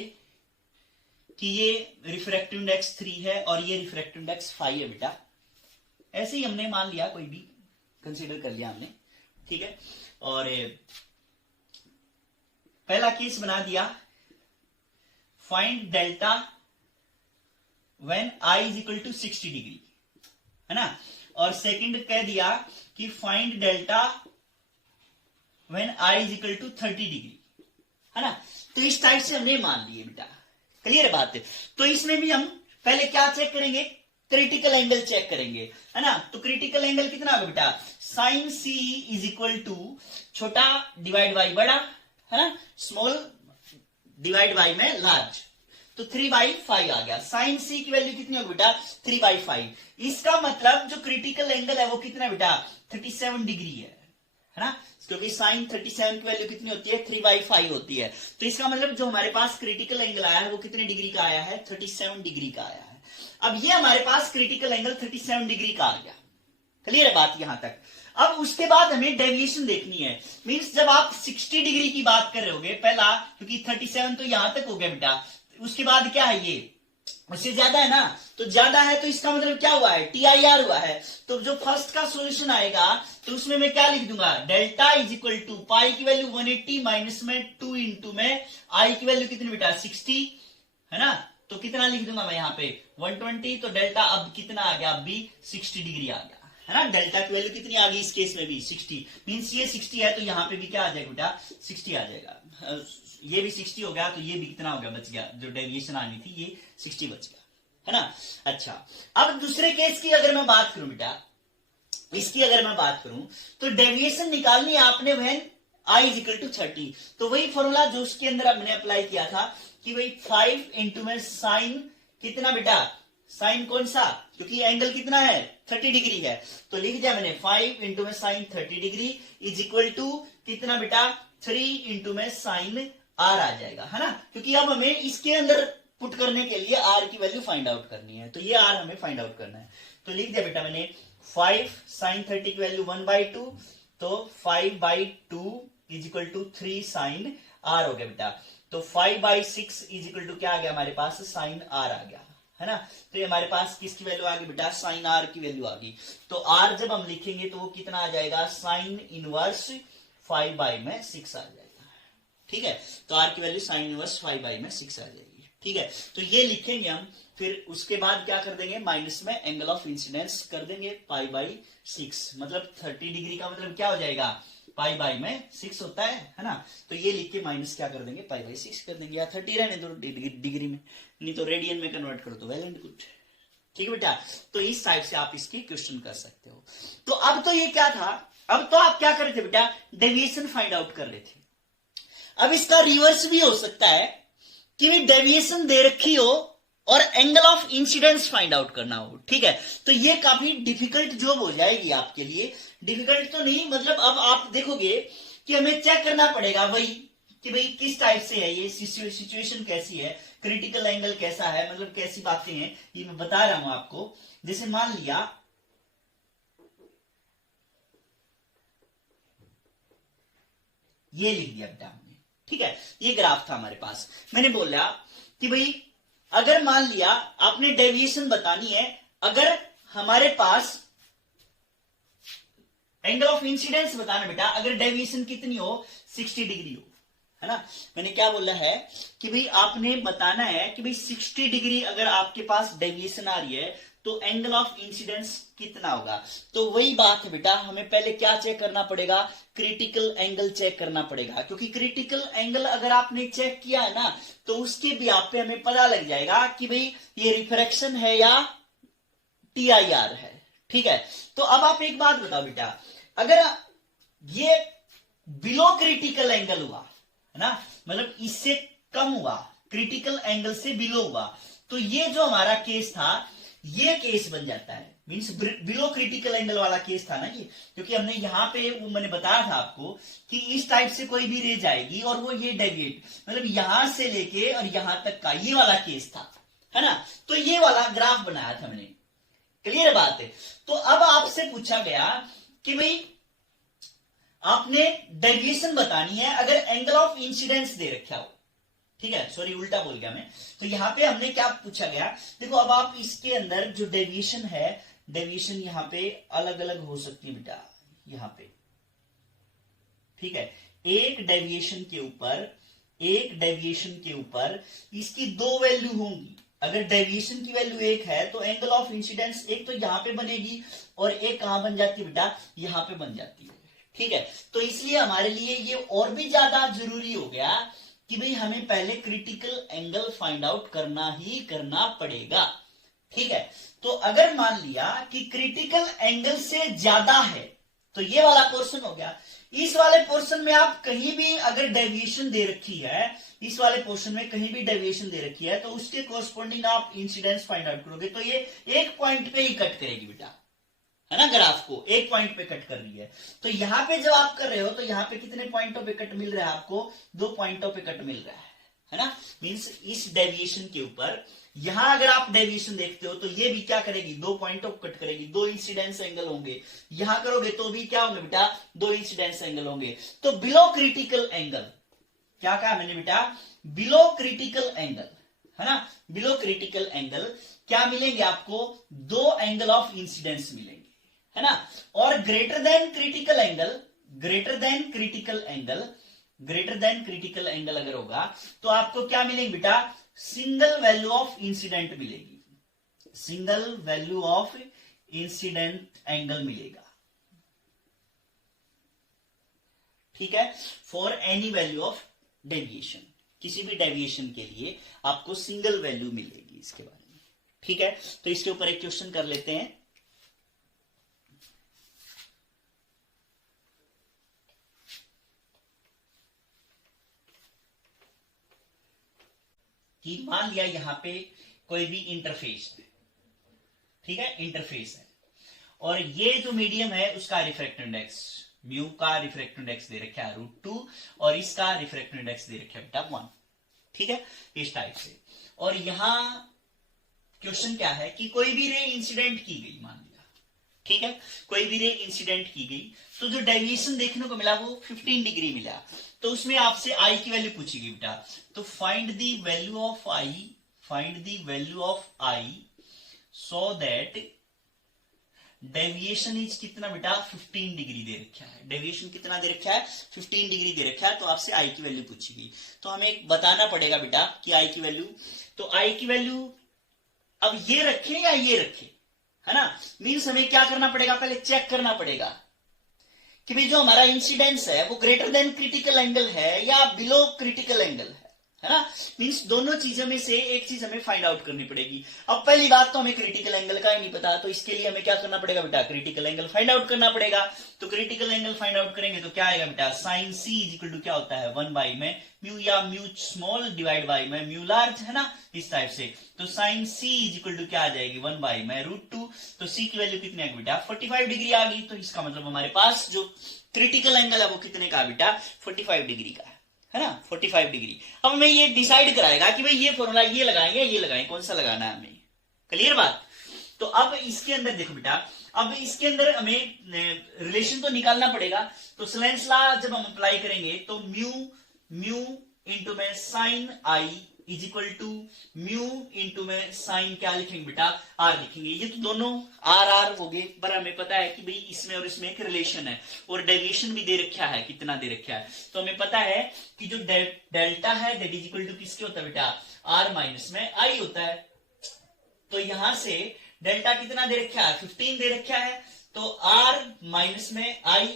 कि ये रिफ्रैक्टिव इंडेक्स 3 है और ये रिफ्रैक्टिव इंडेक्स 5 है बेटा। ऐसे ही हमने मान लिया, कोई भी कंसीडर कर लिया हमने। ठीक है, और पहला केस बना दिया, find delta when I is equal to 60 degree, है ना। और सेकंड कह दिया कि find delta when I is equal to 30 degree, है ना। तो इस टाइप से हमने मान लिए बेटा। क्लियर बात है। तो इसमें भी हम पहले क्या चेक करेंगे, क्रिटिकल एंगल चेक करेंगे, है ना। तो क्रिटिकल एंगल कितना होगा बेटा, sine C is equal to छोटा डिवाइड बाई बड़ा, है ना, स्मॉल डिवाइड बाई में लार्ज। तो 3/5 आ गया। साइन सी की वैल्यू कितनी होगी बेटा 3/5। इसका मतलब जो क्रिटिकल एंगल है वो कितना बेटा 37 डिग्री है ना, क्योंकि साइन 37 की वैल्यू कितनी होती है 3/5 होती है। तो इसका मतलब जो हमारे पास क्रिटिकल एंगल आया है वो कितने डिग्री का आया है 37 डिग्री का आया है। अब ये हमारे पास क्रिटिकल एंगल 37 डिग्री का आ गया। क्लियर है बात यहां तक। अब उसके बाद हमें डेविएशन देखनी है। मींस जब आप 60 डिग्री की बात कर रहे होगे पहला, क्योंकि 37 तो यहां तक हो गया बेटा, उसके बाद क्या है ये उससे ज्यादा है ना, तो ज्यादा है तो इसका मतलब क्या हुआ है TIR हुआ है। तो जो फर्स्ट का सॉल्यूशन आएगा तो उसमें मैं क्या लिख दूंगा, डेल्टा इज इक्वल टू पाई की वैल्यू 180 माइनस में 2 इंटू में आई की वैल्यू कितनी बेटा 60, है ना। तो कितना लिख दूंगा मैं यहाँ पे 120। तो डेल्टा अब कितना आ गया, अब भी 60 डिग्री आ गया, है ना। डेल्टा की वैल्यू कितनी आ गई इस केस में भी 60। मीन्स ये 60 है तो यहाँ पे भी क्या आ जाएगा बेटा 60 आ जाएगा। ये भी 60 हो गया तो ये भी कितना हो गया बच गया, जो डेविएशन आनी थी ये 60 बच गया, है ना। अच्छा, अब दूसरे केस की अगर मैं बात करूं बेटा, इसकी अगर मैं बात करूं तो डेविएशन निकालनी है आपने when I is equal to 30। तो वही फॉर्मूला जो उसके अंदर हमने अप्लाई किया था कि भाई 5 इंटू में साइन कितना बेटा, साइन कौन सा, क्योंकि एंगल कितना है 30 डिग्री है, तो लिख दिया मैंने 5 इंटू में sine 30 degree is equal to कितना बेटा 3 इंटू में साइन आर आ जाएगा, है ना। क्योंकि अब हमें इसके अंदर पुट करने के लिए आर की वैल्यू फाइंड आउट करनी है, तो ये आर हमें फाइंड आउट करना है। तो लिख दिया बेटा मैंने 5 साइन 30 की वैल्यू 1/2, तो 5/2 is equal to 3 sine R हो गया बेटा। तो 5/6 इज इक्वल टू क्या आ गया हमारे पास साइन आर आ गया, है ना। तो ये हमारे पास किसकी वैल्यू आ गई बेटा साइन आर की वैल्यू आ गई। तो आर जब हम लिखेंगे तो वो कितना आ जाएगा साइन इनवर्स 5/6 आ जाएगा। ठीक है, तो आर की वैल्यू साइन इनवर्स 5/6 आ जाएगी। ठीक है, तो ये लिखेंगे हम, फिर उसके बाद क्या कर देंगे माइनस में एंगल ऑफ इंसिडेंस कर देंगे π/6, मतलब 30 डिग्री का मतलब क्या हो जाएगा π/6 होता है ना। तो ये लिख के माइनस क्या कर देंगे π/6 कर देंगे, या 30 रहने दो डिग्री में, नहीं तो रेडियन में कन्वर्ट कर दो, वेल एंड गुड। ठीक है बेटा, तो इस टाइप से आप इसकी क्वेश्चन कर सकते हो। तो अब तो ये क्या था, अब तो आप क्या कर रहे थे बेटा डेविएशन फाइंड आउट कर रहे थे। अब इसका रिवर्स भी हो सकता है कि डेविएशन दे रखी हो और angle of incidence find out करना हो। ठीक है, तो ये काफी डिफिकल्ट जॉब हो जाएगी आपके लिए। डिफिकल्ट तो नहीं, मतलब अब आप देखोगे कि हमें चेक करना पड़ेगा वही कि भाई किस टाइप से है ये सिचुएशन, कैसी है, क्रिटिकल एंगल कैसा है, मतलब कैसी बातें हैं ये मैं बता रहा हूं आपको। जैसे मान लिया ये लिख दिया बेटा हमने, ठीक है, ये ग्राफ था हमारे पास। मैंने बोला कि भाई अगर मान लिया आपने डेविएशन बतानी है, अगर हमारे पास एंगल ऑफ इंसिडेंस बताना बेटा, अगर डेविएशन कितनी हो, 60 डिग्री हो, है ना। मैंने क्या बोला है कि भाई आपने बताना है कि भाई 60 डिग्री अगर आपके पास डेविएशन आ रही है तो एंगल ऑफ इंसिडेंस कितना होगा। तो वही बात है बेटा, हमें पहले क्या चेक करना पड़ेगा, क्रिटिकल एंगल चेक करना पड़ेगा, क्योंकि क्रिटिकल एंगल अगर आपने चेक किया है ना तो उसके ब्याह पे हमें पता लग जाएगा कि भाई ये रिफ्रैक्शन है या TIR है। ठीक है, तो अब आप एक बात बताओ बेटा, अगर ये बिलो क्रिटिकल एंगल हुआ है ना, मतलब इससे कम हुआ, क्रिटिकल एंगल से बिलो हुआ, तो ये जो हमारा केस था ये केस बन जाता है, मींस बिलो क्रिटिकल एंगल वाला केस था ना ये, क्योंकि हमने यहां पे वो मैंने बताया था आपको कि इस टाइप से कोई भी रे जाएगी और वो ये डेविएट, मतलब यहां से लेके और यहां तक का ये वाला केस था, है ना। तो ये वाला ग्राफ बनाया था मैंने, क्लियर बात है। तो अब आपसे पूछा गया कि भाई आपने डेविएशन बतानी है अगर एंगल ऑफ इंसिडेंस दे रखा हो, ठीक है, सॉरी उल्टा बोल गया मैं। तो यहां पे हमने क्या पूछा गया, देखो अब आप इसके अंदर जो डेविएशन है, डेविएशन यहां पे अलग अलग हो सकती है बेटा, यहां पे, ठीक है, एक डेविएशन के ऊपर इसकी दो वैल्यू होंगी। अगर डेविएशन की वैल्यू 1 है तो एंगल ऑफ इंसिडेंस एक तो यहां पे बनेगी और एक कहां बन जाती है बेटा, यहां पे बन जाती है। ठीक है, तो इसलिए हमारे लिए ये और भी ज्यादा जरूरी हो गया कि भाई हमें पहले क्रिटिकल एंगल फाइंड आउट करना ही करना पड़ेगा। ठीक है, तो अगर मान लिया कि क्रिटिकल एंगल से ज्यादा है तो ये वाला पोर्शन हो गया। इस वाले पोर्शन में आप कहीं भी अगर डेविएशन दे रखी है, इस वाले पोर्शन में कहीं भी डेविएशन दे रखी है तो उसके कोरस्पॉन्डिंग आप इंसिडेंस फाइंड आउट करोगे, तो ये एक पॉइंट पे ही कट करेगी बेटा, है ना, ग्राफ को एक पॉइंट पे कट कर रही है। तो यहां पे जब आप कर रहे हो तो यहां पे कितने पॉइंटों पे कट मिल रहा है आपको, 2 पॉइंटों पे कट मिल रहा है ना। मींस इस डेविएशन के ऊपर यहां अगर आप डेविएशन देखते हो तो ये भी क्या करेगी, 2 पॉइंटों को कट करेगी, 2 इंसिडेंस एंगल होंगे। यहां करोगे तो भी क्या होंगे बेटा, 2 इंसिडेंस एंगल होंगे। तो बिलो क्रिटिकल एंगल, क्या कहा मैंने बेटा, बिलो क्रिटिकल एंगल, है ना, बिलो क्रिटिकल एंगल क्या मिलेंगे आपको, 2 एंगल ऑफ इंसिडेंस मिलेंगे, है ना। और ग्रेटर देन क्रिटिकल एंगल अगर होगा तो आपको क्या मिलेंगे बेटा, सिंगल वैल्यू ऑफ इंसिडेंट मिलेगी, single value of incident angle मिलेगा। ठीक है, for any value of deviation, किसी भी डेविएशन के लिए आपको सिंगल वैल्यू मिलेगी इसके बारे में। ठीक है, तो इसके ऊपर एक क्वेश्चन कर लेते हैं। कि मान लिया यहां पे कोई भी इंटरफेस है, ठीक है, इंटरफेस है, और ये जो मीडियम है उसका रिफ्रैक्टिव इंडेक्स, म्यू का रिफ्रैक्टिव इंडेक्स दे रखा है √2 और इसका रिफ्रैक्टिव इंडेक्स दे रखा है बेटा 1। ठीक है, इस टाइप से। और यहां क्वेश्चन क्या है कि कोई भी रे इंसिडेंट की गई, मान लिया, ठीक है, कोई भी रे इंसिडेंट की गई तो जो डेविएशन देखने को मिला वो 15 डिग्री मिला, तो उसमें आपसे आई की वैल्यू पूछेगी बेटा। तो find the value of I so that deviation is कितना बेटा, 15 डिग्री दे रखा है, डेविएशन कितना दे रखा है, 15 डिग्री दे रखा है, तो आपसे आई की वैल्यू पूछेगी। तो हमें बताना पड़ेगा बेटा कि आई की वैल्यू, तो आई की वैल्यू अब ये रखे या ये रखे, है ना। मीन्स हमें क्या करना पड़ेगा, पहले चेक करना पड़ेगा कि भाई जो हमारा इंसिडेंस है वो ग्रेटर देन क्रिटिकल एंगल है या बिलो क्रिटिकल एंगल है ना। मीन्स दोनों चीजों में से एक चीज हमें फाइंड आउट करनी पड़ेगी। अब पहली बात तो हमें क्रिटिकल एंगल का ही नहीं पता, तो इसके लिए हमें क्या करना पड़ेगा बेटा, क्रिटिकल एंगल फाइंड आउट करना पड़ेगा। तो क्रिटिकल एंगल फाइंड आउट करेंगे तो क्या आएगा बेटा, sine C is equal to क्या होता है, 1 बाई में म्यू या म्यू स्मॉल डिवाइड बाई में म्यू लार्ज, है ना, इस टाइप से। तो sine C is equal to क्या आ जाएगी, 1 बाई में √2। तो सी की वैल्यू कितनी आ गई बेटा, 45 डिग्री आ गई। तो इसका मतलब हमारे पास जो क्रिटिकल एंगल है वो कितने का बेटा, 45 डिग्री का है ना, 45 डिग्री। अब हमें ये डिसाइड कराएगा कि भाई ये फॉर्मूला ये लगाएं या ये लगाएं, कौन सा लगाना है हमें, क्लियर बात। तो अब इसके अंदर देखो बेटा, अब इसके अंदर हमें रिलेशन तो निकालना पड़ेगा। तो स्लेंस लॉ जब हम अप्लाई करेंगे तो म्यू इंटू में sine I is equal to mu into में साइन क्या लिखेंगे बेटा, आर लिखेंगे। ये तो दोनों आर आर हो गए, पर हमें पता है कि भाई इसमें और इसमें एक रिलेशन है, और डेविएशन भी दे रखा है, कितना दे रखा है, तो हमें पता है कि जो डेल्टा है दैट इज इक्वल टू किसके होता है बेटा, आर माइनस में आई होता है। तो यहां से डेल्टा कितना दे रखा है, 15 दे रखा है, तो आर माइनस में आई,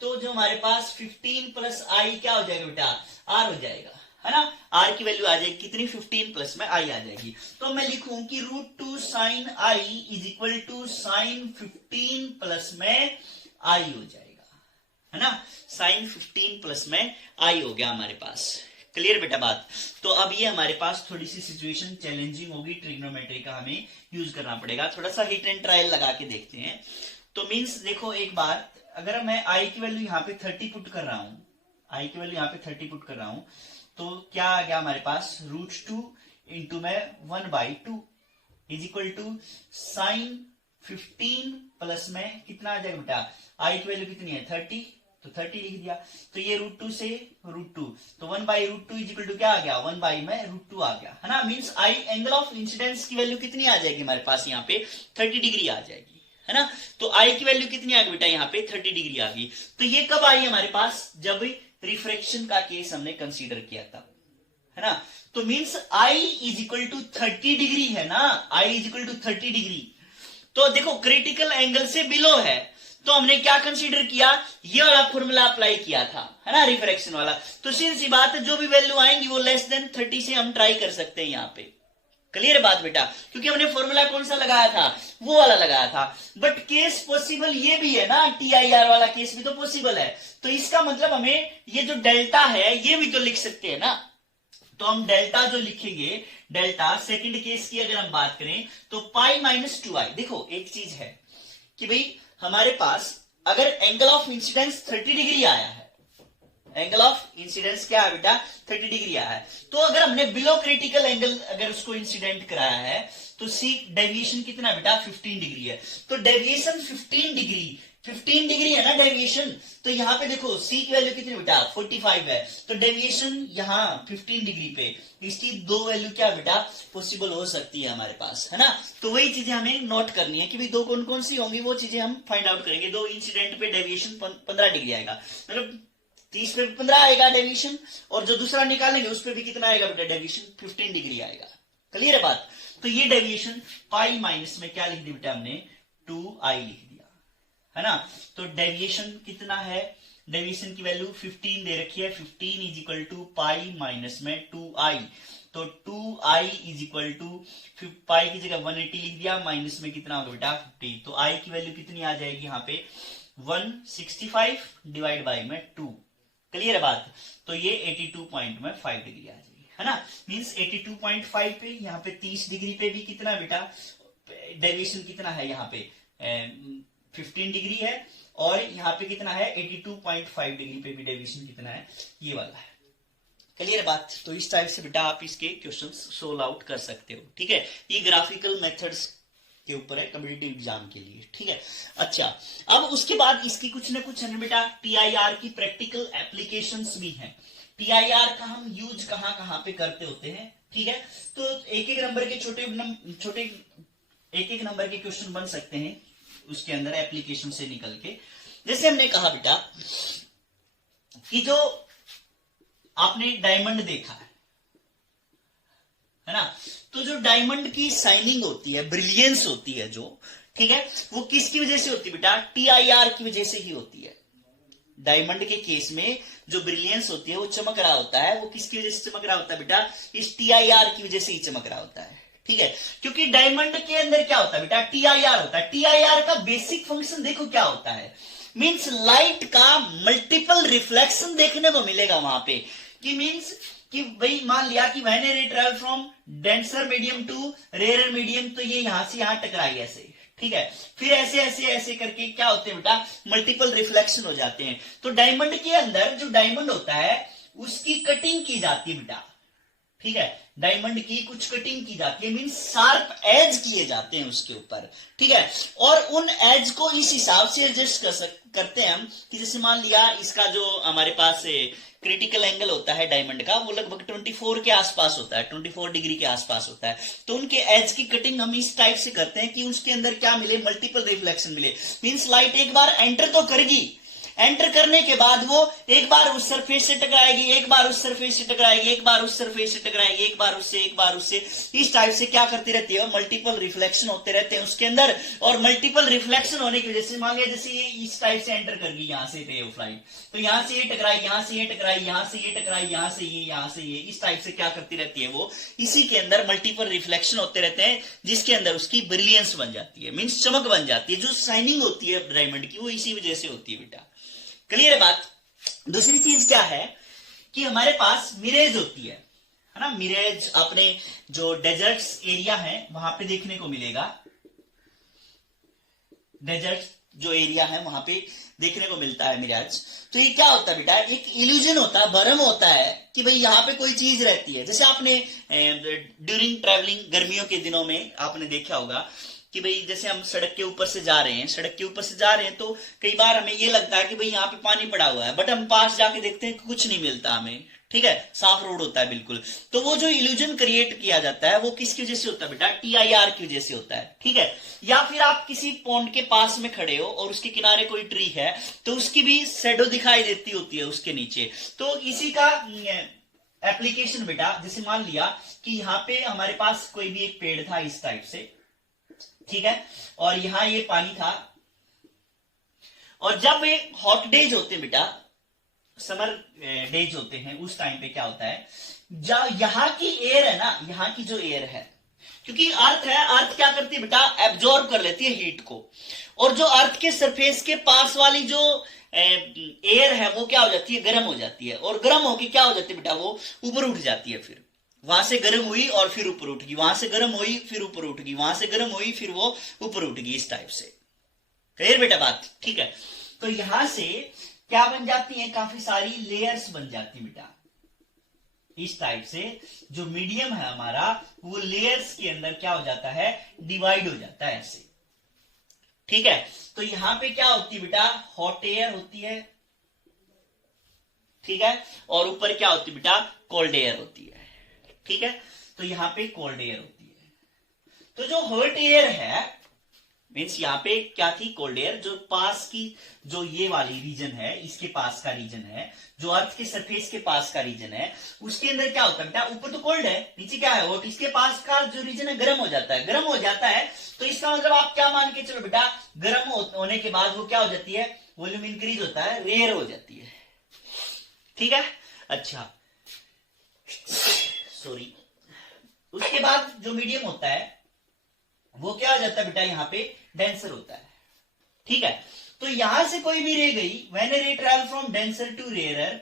तो जो हमारे पास 15 प्लस आई क्या हो जाएगा बेटा, आर हो जाएगा, है ना। आर की वैल्यू आ जाएगी कितनी, 15 प्लस में आई आ जाएगी। तो मैं लिखूं कि √2 sine I is equal to sine 15 plus में आई हो जाएगा, है ना। साइन 15 प्लस में आई हो गया हमारे पास। क्लियर बेटा बात। तो अब ये हमारे पास थोड़ी सी सिचुएशन चैलेंजिंग होगी, ट्रिग्नोमेट्री का हमें यूज करना पड़ेगा। थोड़ा सा हिट एंड ट्रायल लगा के देखते हैं। तो मीन्स देखो एक बार, अगर मैं आई की वैल्यू यहाँ पे 30 पुट कर रहा हूं, आई की वैल्यू यहाँ पे 30 पुट कर रहा हूं, तो क्या आ गया हमारे पास, √2 इंटू में 1/2 is equal to sine 15 plus में कितना आ जाएगा बेटा, आई की वैल्यू कितनी है 30, तो 30 लिख दिया। तो ये √2 से √2, तो 1/√2 इज इक्वल टू क्या आ गया, 1/√2 आ गया, है ना। Means I angle of incidence की वैल्यू कितनी आ जाएगी हमारे पास, यहाँ पे 30 डिग्री आ जाएगी, है ना। तो आई की वैल्यू कितनी आ गई बेटा, यहाँ पे 30 डिग्री आ गई। तो ये कब आई हमारे पास, जब रिफ्रैक्शन का केस हमने कंसीडर किया था, है ना। तो means I is equal to 30 degree है ना, I is equal to 30 degree. तो देखो क्रिटिकल एंगल से बिलो है, तो हमने क्या कंसीडर किया, ये वाला फॉर्मूला अप्लाई किया था, है ना, रिफ्रैक्शन वाला। तो सीधी सी बात है, जो भी वैल्यू आएंगी वो लेस देन 30 से हम ट्राई कर सकते हैं यहाँ पे। क्लियर बात बेटा, क्योंकि हमने फॉर्मूला कौन सा लगाया था, वो वाला लगाया था। बट केस पॉसिबल ये भी है ना, TIR वाला केस भी तो पॉसिबल है। तो इसका मतलब हमें ये जो डेल्टा है ये भी तो लिख सकते हैं ना। तो हम डेल्टा जो लिखेंगे, डेल्टा सेकंड केस की अगर हम बात करें तो पाई माइनस 2i। देखो एक चीज है कि भाई हमारे पास अगर एंगल ऑफ इंसिडेंस 30 डिग्री आया है, एंगल ऑफ इंसिडेंस क्या है बेटा, 30 डिग्री आया है, तो अगर हमने बिलो क्रिटिकल एंगल अगर उसको इंसिडेंट कराया है, तो सी डेविएशन कितना बेटा, 15 डिग्री है। तो डेविएशन 15 डिग्री है ना डेविएशन। तो यहाँ पे देखो सी की वैल्यू कितनी बेटा, 45 है, तो डेविएशन यहाँ 15 डिग्री पे, इसकी दो वैल्यू क्या बेटा पॉसिबल हो सकती है हमारे पास, है ना। तो वही चीजें हमें नोट करनी है कि भाई दो कौन कौन सी होंगी, वो चीजें हम फाइंड आउट करेंगे। दो इंसिडेंट पे डेविएशन 15 डिग्री आएगा, मतलब 30 पे 15 आएगा डेविएशन, और जो दूसरा निकालेंगे उस पे भी कितना आएगा बेटा, डेविएशन 15 डिग्री आएगा। क्लियर है बात। तो ये डेविएशन पाई माइनस में क्या लिख दिया बेटा हमने, 2i लिख दिया, है ना। तो डेविएशन कितना है, डेविएशन की वैल्यू 15 दे रखी है, 15 is equal to pi minus में 2i। तो 2i इज इक्वल टू पाई की जगह 180 लिख दिया, माइनस में कितना होगा बेटा 50। तो i की वैल्यू कितनी आ जाएगी यहाँ पे 165 डिवाइड बाई में 2। क्लियर है बात। तो ये 82.5 डिग्री आ जाएगी, है ना। मींस 82.5 पे, यहाँ पे 30 डिग्री पे भी कितना है बेटा, डेविएशन कितना है यहाँ पे 15 डिग्री है, और यहाँ पे कितना है 82.5 डिग्री पे भी डेविएशन कितना है, ये वाला है। क्लियर बात। तो इस टाइप से बेटा आप इसके क्वेश्चंस सोल्व आउट कर सकते हो, ठीक है। ये ग्राफिकल मेथड्स के ऊपर है कॉम्पिटिटिव एग्जाम के लिए, ठीक है। अच्छा, अब उसके बाद इसकी कुछ ना कुछ है बेटा TIR की प्रैक्टिकल एप्लीकेशंस भी हैं। TIR का हम यूज कहां कहां पे करते होते हैं, ठीक है। तो एक एक नंबर के छोटे एक एक नंबर के क्वेश्चन बन सकते हैं उसके अंदर एप्लीकेशन से निकल के। जैसे हमने कहा बेटा कि जो आपने डायमंड देखा है ना, तो जो डायमंड की शाइनिंग होती है, ब्रिलियंस होती है जो, ठीक है, वो किसकी वजह से होती है बेटा, TIR की वजह से ही होती है। डायमंड के केस में जो ब्रिलियंस होती है, वो चमक रहा होता है, वो किसकी वजह से चमक रहा होता है बेटा, इस TIR की वजह से ही चमक रहा होता है, ठीक है। क्योंकि डायमंड के अंदर क्या होता है बेटा, TIR होता है। TIR का बेसिक फंक्शन देखो क्या होता है, मींस लाइट का मल्टीपल रिफ्लेक्शन देखने को मिलेगा वहां पे। कि मींस कि भाई मान लिया कि when a ray travel from denser medium to rare medium, तो ये यहां से यहां टकराई ऐसे, ठीक है। फिर ऐसे ऐसे ऐसे करके क्या होते हैं बेटा, मल्टीपल रिफ्लेक्शन हो जाते हैं। तो डायमंड के अंदर जो डायमंड होता है उसकी कटिंग की जाती है बेटा, ठीक है। डायमंड की कुछ कटिंग की जाती है, मींस शार्प एज किए जाते हैं उसके ऊपर, ठीक है। और उन एज को इस हिसाब से एडजस्ट करते हैं हम कि जैसे मान लिया इसका जो हमारे पास क्रिटिकल एंगल होता है डायमंड का वो लगभग 24 के आसपास होता है, 24 डिग्री के आसपास होता है। तो उनके एज की कटिंग हम इस टाइप से करते हैं कि उसके अंदर क्या मिले, मल्टीपल रिफ्लेक्शन मिले। मींस लाइट एक बार एंटर तो करेगी, एंटर करने के बाद वो एक बार उस सरफेस से टकराएगी, एक बार उस सरफेस से टकराएगी, एक बार उस सरफेस से टकराएगी, एक बार उससे, एक बार उससे, इस टाइप से क्या करती रहती है, मल्टीपल रिफ्लेक्शन होते रहते हैं उसके अंदर। और मल्टीपल रिफ्लेक्शन होने की वजह से मान लिया जैसे ये इस टाइप से एंटर कर गई यहां से रे ऑफ लाइट, तो यहां से ये टकराई, यहां से ये टकराई, यहां से ये टकराई, यहां से ये, यहां से ये, इस टाइप से क्या करती रहती है वो, इसी के अंदर मल्टीपल रिफ्लेक्शन होते रहते हैं, जिसके अंदर उसकी ब्रिलियंस बन जाती है, मींस चमक बन जाती है। जो शाइनिंग होती है डायमंड की वो इसी वजह से होती है बेटा। क्लियर है बात। दूसरी चीज क्या है कि हमारे पास मिरेज होती है ना, मिरेज अपने जो डेजर्ट्स एरिया है वहां पे देखने को मिलेगा, डेजर्ट जो एरिया है वहां पे देखने को मिलता है मिराज। तो ये क्या होता है बेटा, एक इल्यूजन होता है, भ्रम होता है कि भाई यहाँ पे कोई चीज रहती है। जैसे आपने ड्यूरिंग ट्रैवलिंग गर्मियों के दिनों में आपने देखा होगा कि भाई जैसे हम सड़क के ऊपर से जा रहे हैं, सड़क के ऊपर से जा रहे हैं तो कई बार हमें ये लगता है कि भाई यहाँ पे पानी पड़ा हुआ है, बट हम पास जाके देखते हैं कि कुछ नहीं मिलता हमें, ठीक है, साफ रोड होता है बिल्कुल। तो वो जो इल्यूजन क्रिएट किया जाता है वो किसकी वजह से होता है बेटा, TIR की वजह से होता है, ठीक है। या फिर आप किसी पॉन्ड के पास में खड़े हो और उसके किनारे कोई ट्री है तो उसकी भी शेडो दिखाई देती होती है उसके नीचे। तो इसी का एप्लीकेशन बेटा, जैसे मान लिया कि यहाँ पे हमारे पास कोई भी एक पेड़ था इस टाइप से, ठीक है, और यहां ये पानी था, और जब ये हॉट डेज होते हैं बेटा, समर डेज होते हैं, उस टाइम पे क्या होता है, जब यहां की एयर है ना, यहां की जो एयर है, क्योंकि अर्थ है, अर्थ क्या करती है बेटा, एब्जॉर्ब कर लेती है हीट को, और जो अर्थ के सरफेस के पास वाली जो एयर है वो क्या हो जाती है, गर्म हो जाती है, और गर्म होकर क्या हो जाती है बेटा, वो ऊपर उठ जाती है, फिर वहां से गर्म हुई और फिर ऊपर उठ गई, वहां से गर्म हुई फिर ऊपर उठ गई, वहां से गर्म हुई फिर वो ऊपर उठ गई, इस टाइप से। क्लियर बेटा बात, ठीक है। तो यहां से क्या बन जाती है, काफी सारी लेयर्स बन जाती है बेटा, इस टाइप से जो मीडियम है हमारा वो लेयर्स के अंदर क्या हो जाता है, डिवाइड हो जाता है ऐसे, ठीक है। तो यहां पे क्या होती है बेटा, हॉट एयर होती है, ठीक है, और ऊपर क्या होती है बेटा, कोल्ड एयर होती है, ठीक है। तो यहां पे कोल्ड एयर होती है। तो जो हॉट एयर है मीन्स यहां पे क्या थी, कोल्ड एयर, जो पास की जो ये वाली रीजन है, इसके पास का रीजन है, जो अर्थ के सरफेस के पास का रीजन है, उसके अंदर क्या होता है बेटा, ऊपर तो कोल्ड है, नीचे क्या है हॉट, इसके पास का जो रीजन है गर्म हो जाता है, गर्म हो जाता है। तो इसका मतलब आप क्या मान के चलो बेटा, गर्म होने के बाद वो क्या हो जाती है, वॉल्यूम इंक्रीज होता है, रेयर हो जाती है, ठीक है। अच्छा सॉरी, उसके बाद जो मीडियम होता है वो क्या हो जाता है बेटा, यहां पे डेंसर होता है, ठीक है। तो यहां से कोई भी रे गई, when a ray travel from denser to rarer,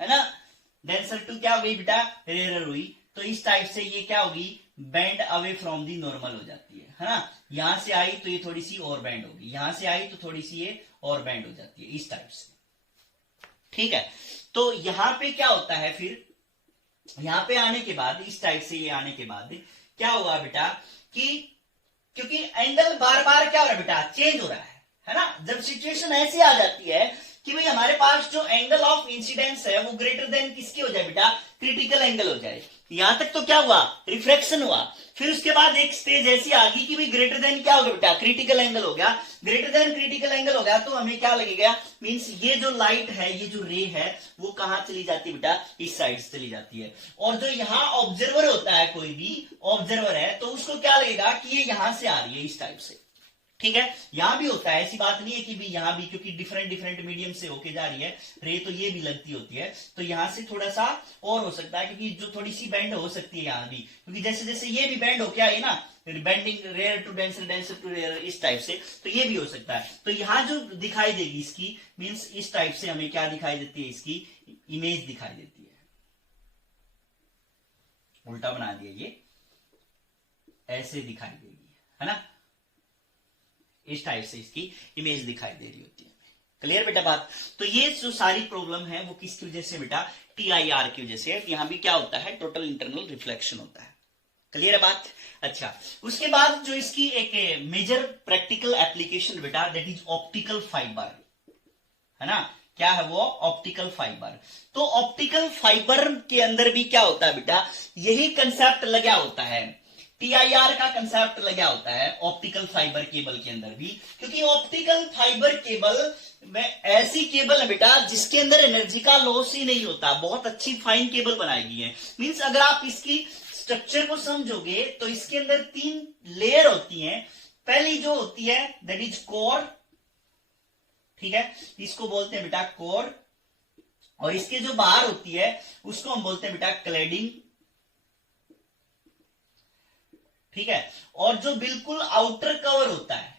है ना, डेंसर टू क्या हो गई बेटा, रेयरर हुई, तो इस टाइप से ये क्या होगी, bend away from the normal हो जाती है ना। यहां से आई तो ये थोड़ी सी और बेंड होगी, यहां से आई तो थोड़ी सी ये और बेंड हो जाती है, इस टाइप से, ठीक है। तो यहां पे क्या होता है, फिर यहां पे आने के बाद, इस टाइप से ये आने के बाद क्या होगा बेटा, कि क्योंकि एंगल बार बार क्या हो रहा है बेटा, चेंज हो रहा है ना। जब सिचुएशन ऐसी आ जाती है कि भाई हमारे पास जो एंगल ऑफ इंसिडेंस है वो ग्रेटर देन किसकी हो जाए बेटा, क्रिटिकल एंगल हो जाए। यहां तक तो क्या हुआ, रिफ्रैक्शन हुआ, फिर उसके बाद एक स्टेज ऐसी आ गई कि भाई ग्रेटर देन क्या हो गया बेटा, क्रिटिकल एंगल हो गया। ग्रेटर देन क्रिटिकल एंगल हो गया तो हमें क्या लगेगा, मींस ये जो लाइट है, ये जो रे है वो कहां चली जाती है बेटा, इस साइड से चली जाती है। और जो यहाँ ऑब्जर्वर होता है, कोई भी ऑब्जर्वर है तो उसको क्या लगेगा कि ये यहां से आ रही है, इस टाइप से, ठीक है। यहां भी होता है, ऐसी बात नहीं है कि भी यहां भी, क्योंकि डिफरेंट डिफरेंट मीडियम से होके जा रही है रे, तो ये भी लगती होती है, तो यहां से थोड़ा सा और हो सकता है, क्योंकि जो थोड़ी सी बेंड हो सकती है यहां भी, क्योंकि जैसे जैसे ये भी बेंड हो क्या है ना, bending rare to denser, denser to rare, इस टाइप से, तो ये भी हो सकता है। तो यहां जो दिखाई देगी इसकी, मीन्स इस टाइप से हमें क्या दिखाई देती है, इसकी इमेज दिखाई देती है। उल्टा बना दिया, ये ऐसे दिखाई देगी, है ना, इस टाइप से इसकी इमेज दिखाई दे रही होती है। क्लियर बेटा बात। तो ये जो सारी प्रॉब्लम है वो किसकी वजह से बेटा, TIR की वजह से। यहां भी क्या होता है, टोटल इंटरनल रिफ्लेक्शन होता है। क्लियर है बात। अच्छा, उसके बाद जो इसकी एक मेजर प्रैक्टिकल एप्लीकेशन बेटा, दैट इज ऑप्टिकल फाइबर, है ना, क्या है वो? Optical fibre. तो ऑप्टिकल फाइबर के अंदर भी क्या होता है बेटा? यही कंसेप्ट लगा होता है, टीआईआर का कंसेप्ट लगा होता है ऑप्टिकल फाइबर केबल के अंदर भी, क्योंकि ऑप्टिकल फाइबर केबल में ऐसी केबल है बेटा जिसके अंदर एनर्जी का लॉस ही नहीं होता। बहुत अच्छी फाइन केबल बनाई गई है। मींस अगर आप इसकी स्ट्रक्चर को समझोगे तो इसके अंदर 3 लेयर होती हैं। पहली जो होती है दैट इज कोर, ठीक है, इसको बोलते हैं बेटा कोर। और इसके जो बाहर होती है उसको हम बोलते हैं बेटा क्लैडिंग, ठीक है। और जो बिल्कुल आउटर कवर होता है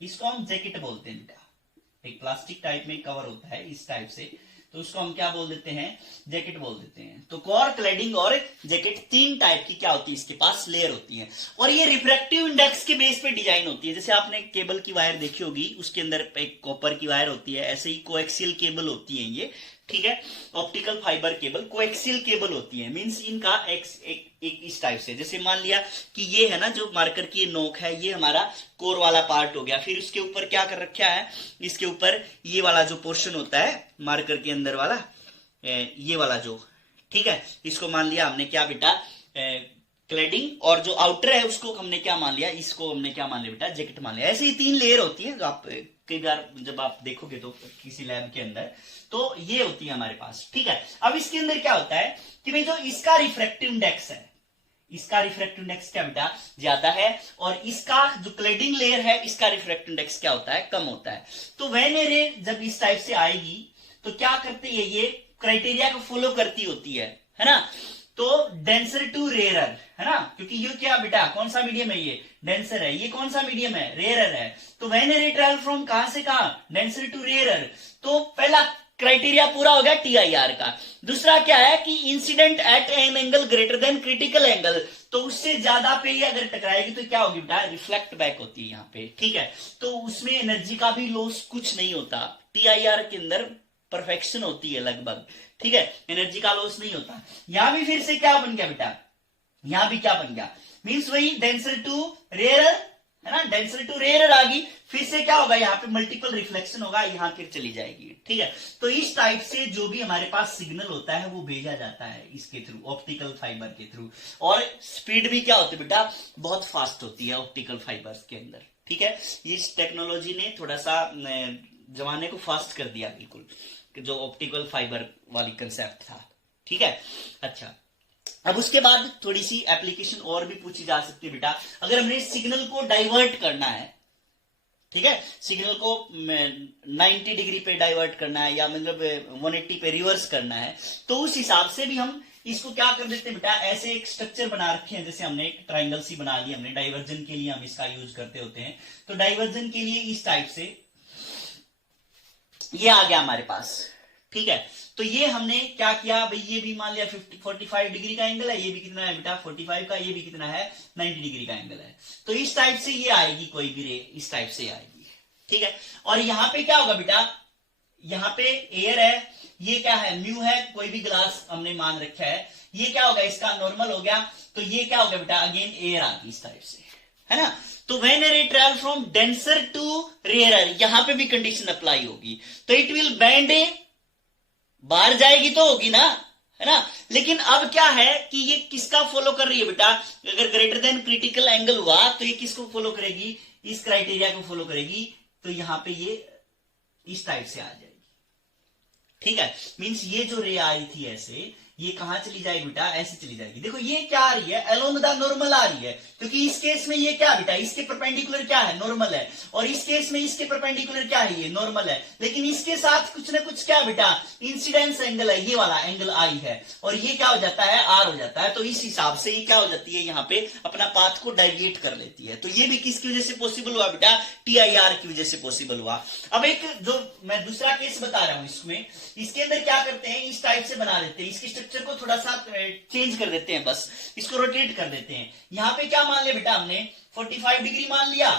इसको हम जैकेट बोलते हैं बेटा। एक प्लास्टिक टाइप में कवर होता है इस टाइप से, तो उसको हम क्या बोल देते हैं? जैकेट बोल देते हैं। तो कोर, क्लैडिंग और जैकेट 3 टाइप की क्या होती है इसके पास? लेयर होती है। और ये रिफ्रैक्टिव इंडेक्स के बेस पे डिजाइन होती है। जैसे आपने केबल की वायर देखी होगी, उसके अंदर एक कॉपर की वायर होती है, ऐसे ही कोएक्सियल केबल होती है ये, ठीक है। Optical fibre cable coaxial cable होती है। मींस इनका एक इस टाइप से, जैसे मान लिया कि ये है ना जो मार्कर की नोक है, ये हमारा कोर वाला पार्ट हो गया। फिर उसके ऊपर क्या कर रखा है? इसके ऊपर ये वाला जो पोर्शन होता है मार्कर के अंदर वाला, ये वाला जो, ठीक है, इसको मान लिया हमने क्या बेटा? क्लैडिंग। और जो आउटर है उसको हमने क्या मान लिया? इसको हमने क्या मान लिया बेटा? जैकेट मान लिया। ऐसे ही 3 लेयर होती है। आप कई बार जब आप देखोगे तो किसी लैब के अंदर, तो ये होती है हमारे पास, ठीक है। अब इसके अंदर क्या होता है कि भाई जो इसका रिफ्रैक्टिव इंडेक्स है, इसका रिफ्रैक्टिव इंडेक्स क्या बेटा? ज्यादा है। और इसका जो क्लैडिंग लेयर है इसका रिफ्रैक्टिव इंडेक्स क्या होता है? कम होता है। तो व्हेन ए रे जब इस टाइप से आएगी तो क्या करती है? ये क्राइटेरिया को फॉलो करती होती है ना। तो डेंसर टू रेयरर, है ना, क्योंकि ये क्या बेटा? कौन सा मीडियम है? ये डेंसर है। ये कौन सा मीडियम है? रेयरर है। तो when a ray travel from कहां से कहां? Denser to rarer. तो पहला क्राइटेरिया पूरा हो गया टीआईआर का। दूसरा क्या है कि incident at an angle greater than critical angle, तो उससे ज्यादा पे ही अगर टकराएगी तो क्या होगी बेटा? रिफ्लेक्ट बैक होती है यहाँ पे, ठीक है। तो उसमें एनर्जी का भी लॉस कुछ नहीं होता। टीआईआर के अंदर परफेक्शन होती है लगभग, ठीक है, एनर्जी का लॉस नहीं होता। यहां भी फिर से क्या बन गया बेटा? यहां भी क्या बन गया? मींस वही डेंसर टू रेयरर, है ना, डेंसर टू रेयरर आ गई। फिर से क्या होगा? यहाँ पे मल्टीपल रिफ्लेक्शन होगा, यहाँ फिर चली जाएगी, ठीक है। तो इस टाइप से जो भी हमारे पास सिग्नल होता है वो भेजा जाता है इसके थ्रू, ऑप्टिकल फाइबर के थ्रू। और स्पीड भी क्या होती है बेटा? बहुत फास्ट होती है ऑप्टिकल फाइबर्स के अंदर, ठीक है। इस टेक्नोलॉजी ने थोड़ा सा जमाने को फास्ट कर दिया बिल्कुल, जो ऑप्टिकल फाइबर वाली कंसेप्ट था, ठीक है। अच्छा, अब उसके बाद थोड़ी सी एप्लीकेशन और भी पूछी जा सकती है बेटा। अगर हमने सिग्नल को डाइवर्ट करना है, ठीक है, सिग्नल को 90 डिग्री पे डाइवर्ट करना है या मतलब 180 पे रिवर्स करना है, तो उस हिसाब से भी हम इसको क्या कर देते हैं बेटा? ऐसे एक स्ट्रक्चर बना रखे हैं, जैसे हमने एक ट्राइंगल सी बना ली हमने। डाइवर्जन के लिए हम इसका यूज करते होते हैं। तो डाइवर्जन के लिए इस टाइप से ये आ गया हमारे पास, ठीक है। तो ये हमने क्या किया भाई? ये भी मान लिया 45 डिग्री का एंगल है, ये भी कितना है बेटा? 45 का। ये भी कितना है? 90 डिग्री का एंगल है। तो इस टाइप से ये आएगी, कोई भी रे इस टाइप से आएगी, ठीक है। और यहां पे क्या होगा बेटा? यहां पे एयर है, ये क्या है? म्यू है, कोई भी ग्लास हमने मान रखा है। ये क्या होगा? इसका नॉर्मल हो गया। तो ये क्या हो गया बेटा? अगेन एयर आ गई इस टाइप से, है ना। तो when a ray travel from denser to rarer, यहां पे भी कंडीशन अप्लाई होगी। तो इट विल बेंड ए, बाहर जाएगी तो होगी ना, है ना। लेकिन अब क्या है कि ये किसका फॉलो कर रही है बेटा? अगर ग्रेटर देन क्रिटिकल एंगल हुआ तो ये किसको फॉलो करेगी? इस क्राइटेरिया को फॉलो करेगी। तो यहां पे ये इस टाइप से आ जाएगी, ठीक है। मींस ये जो रे आई थी ऐसे, ये कहां चली जाएगी बेटा? ऐसे चली जाएगी। देखो ये क्या आ रही है? अलोंग द नॉर्मल आ रही है, क्योंकि इस केस में ये क्या बेटा? इसके परपेंडिकुलर क्या है? नॉर्मल है। और इस केस में इसके परपेंडिकुलर क्या है? ये नॉर्मल है। लेकिन इसके साथ कुछ ना कुछ क्या बेटा? इंसिडेंस एंगल है, ये वाला एंगल आई है, और ये क्या हो जाता है? आर हो जाता है। तो इस हिसाब से ये क्या हो जाती है? यहाँ पे अपना पाथ को डाइविएट कर लेती है। तो ये भी किसकी वजह से पॉसिबल हुआ बेटा? टीआईआर की वजह से पॉसिबल हुआ। अब एक जो मैं दूसरा केस बता रहा हूं, इसमें इसके अंदर क्या करते हैं? इस टाइप से बना देते हैं, इसके स्ट्रक्चर को थोड़ा सा चेंज कर देते हैं, बस इसको रोटेट कर देते हैं। यहां पे क्या मान लिया बेटा हमने? 45 डिग्री मान लिया,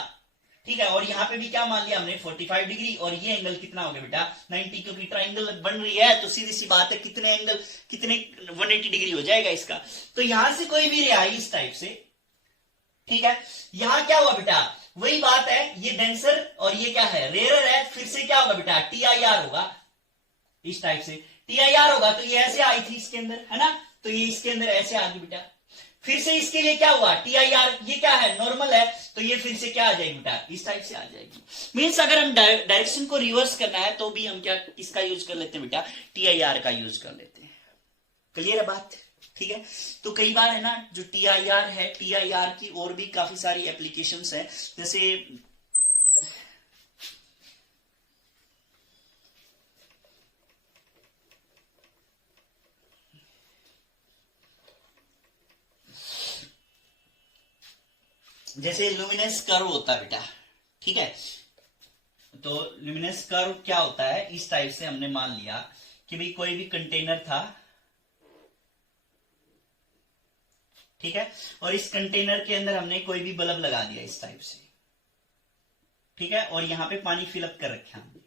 ठीक है। और यहां पे भी क्या मान लिया हमने? 45 डिग्री। और ये एंगल कितना हो गया बेटा? 90, क्योंकि ट्राइंगल बन रही है तो सीधी सी बात है कितने एंगल, कितने 180 डिग्री हो जाएगा इसका। तो यहां से कोई भी रे आई इस टाइप से, ठीक है। यहां क्या हुआ बेटा? वही बात है, ये डेंसर और ये क्या है? रेयरर है। फिर से क्या होगा बेटा? टीआईआर होगा, इस टाइप से टी आई आर होगा तो ये ऐसे आई थी इसके अंदर, है ना, तो ये इसके अंदर ऐसे आ गई बेटा। फिर से इसके लिए क्या हुआ, टी आई आर, ये क्या है, नॉर्मल है, तो ये फिर से क्या आ जाएगी बेटा, इस टाइप से आ जाएगी। मीन्स अगर हम डायरेक्शन को रिवर्स करना है तो भी हम क्या इसका यूज कर लेते हैं बेटा, टी आई आर का यूज कर लेते हैं। क्लियर है बात, ठीक है। तो कई बार है ना जो टी आई आर है, टी आई आर की और भी काफी सारी एप्लीकेशंस है, जैसे लुमिनस कर्व होता है बेटा, ठीक है। तो लुमिनस कर्व क्या होता है, इस टाइप से हमने मान लिया कि भाई कोई भी कंटेनर था, ठीक है, और इस कंटेनर के अंदर हमने कोई भी बल्ब लगा दिया इस टाइप से, ठीक है, और यहां पे पानी फिलअप कर रखे हमने।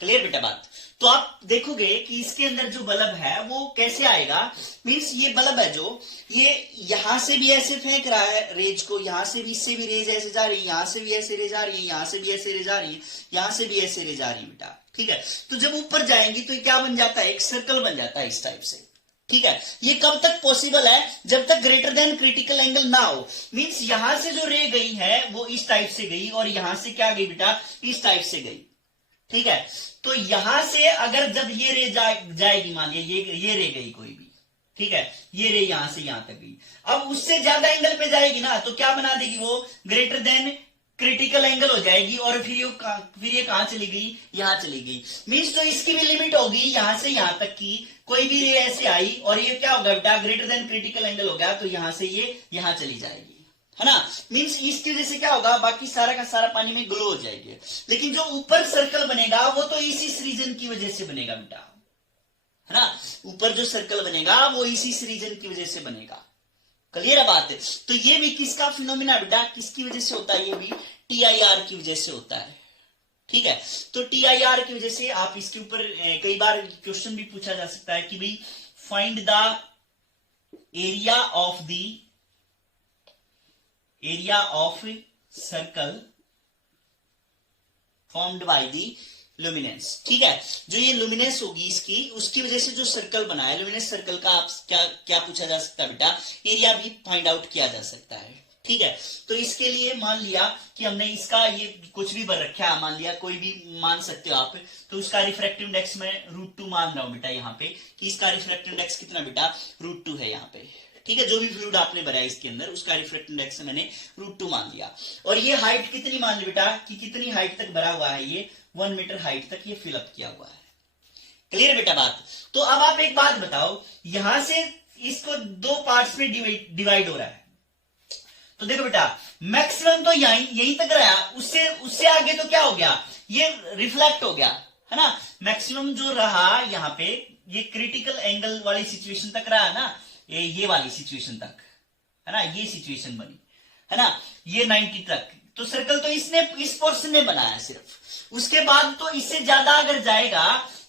क्लियर बेटा बात। तो आप देखोगे कि इसके अंदर जो बल्ब है वो कैसे आएगा, मीन्स ये बल्ब है जो ये यहां से भी ऐसे फेंक रहा है रेज को, यहां से भी, इससे भी रेज ऐसे जा रही है, यहां से भी ऐसे रेज आ रही है, यहां से भी ऐसे रेज आ रही है, यहां से भी ऐसे रेज आ रही है बेटा, ठीक है। तो जब ऊपर जाएंगी तो ये क्या बन जाता है, एक सर्कल बन जाता है इस टाइप से, ठीक है। ये कब तक पॉसिबल है, जब तक ग्रेटर देन क्रिटिकल एंगल ना हो, मीन्स यहां से जो रे गई है वो इस टाइप से गई और यहां से क्या गई बेटा, इस टाइप से गई, ठीक है। तो यहां से अगर जब ये रे जाएगी, मान लिया ये रे गई कोई भी, ठीक है, ये रे यहां से यहां तक गई, अब उससे ज्यादा एंगल पे जाएगी ना तो क्या बना देगी वो, ग्रेटर देन क्रिटिकल एंगल हो जाएगी, और फिर ये कहां चली गई, यहां चली गई। मीन्स तो इसकी भी लिमिट होगी यहां से यहां तक की, कोई भी रे ऐसे आई और ये क्या होगा बेटा, ग्रेटर देन क्रिटिकल एंगल हो गया, तो यहां से ये यहां चली जाएगी, है ना। मीन्स इसकी वजह से क्या होगा, बाकी सारा का सारा पानी में ग्लो हो जाएगी। लेकिन जो ऊपर सर्कल बनेगा वो तो इसी रीजन की वजह से बनेगा बेटा, है ना, ऊपर जो सर्कल बनेगा वो इसी रीजन की वजह से बनेगा। क्लियर है बात है। तो ये भी किसका फिनोमिना बेटा, किसकी वजह से होता है, ये भी टी आई आर की वजह से होता है, ठीक है। तो टी आई आर की वजह से आप इसके ऊपर कई बार क्वेश्चन भी पूछा जा सकता है कि भाई find the area of circle formed by the luminous, ठीक है। जो ये लुमिनेंस होगी इसकी, उसकी वजह से जो सर्कल बना है, लुमिनेंस सर्कल का आप क्या पूछा जा सकता है बेटा, एरिया भी फाइंड आउट किया जा सकता है, ठीक है। तो इसके लिए मान लिया कि हमने इसका ये कुछ भी भर रखा है, मान लिया कोई भी मान सकते हो आप, तो उसका रिफ्रैक्टिव इंडेक्स में √2 मान रहा हूं बेटा यहाँ पे, कि इसका रिफ्रैक्टिव इंडेक्स कितना बेटा, √2 है यहाँ पे, ठीक है। जो भी फ्लूइड आपने भरा है इसके अंदर उसका रिफ्रैक्टिव इंडेक्स मैंने √2 मान लिया। और ये हाइट कितनी मान ली बेटा, कि कितनी हाइट तक भरा हुआ है, ये 1 मीटर हाइट तक ये फिलअप किया हुआ है। क्लियर बेटा बात। तो अब आप एक बात बताओ, यहां से इसको 2 पार्ट्स में डिवाइड हो रहा है, तो देखो बेटा मैक्सिमम तो यहीं तक रहा, उससे आगे तो क्या हो गया, ये रिफ्लेक्ट हो गया, है ना। मैक्सिमम जो रहा यहाँ पे, ये क्रिटिकल एंगल वाली सिचुएशन तक रहा ना, ये वाली सिचुएशन तक, है ना, ये सिचुएशन बनी, है ना, ये 90 तक, तो सर्कल तो इस पोर्शन ने बनाया सिर्फ। उसके बाद तो इससे ज्यादा अगर जाएगा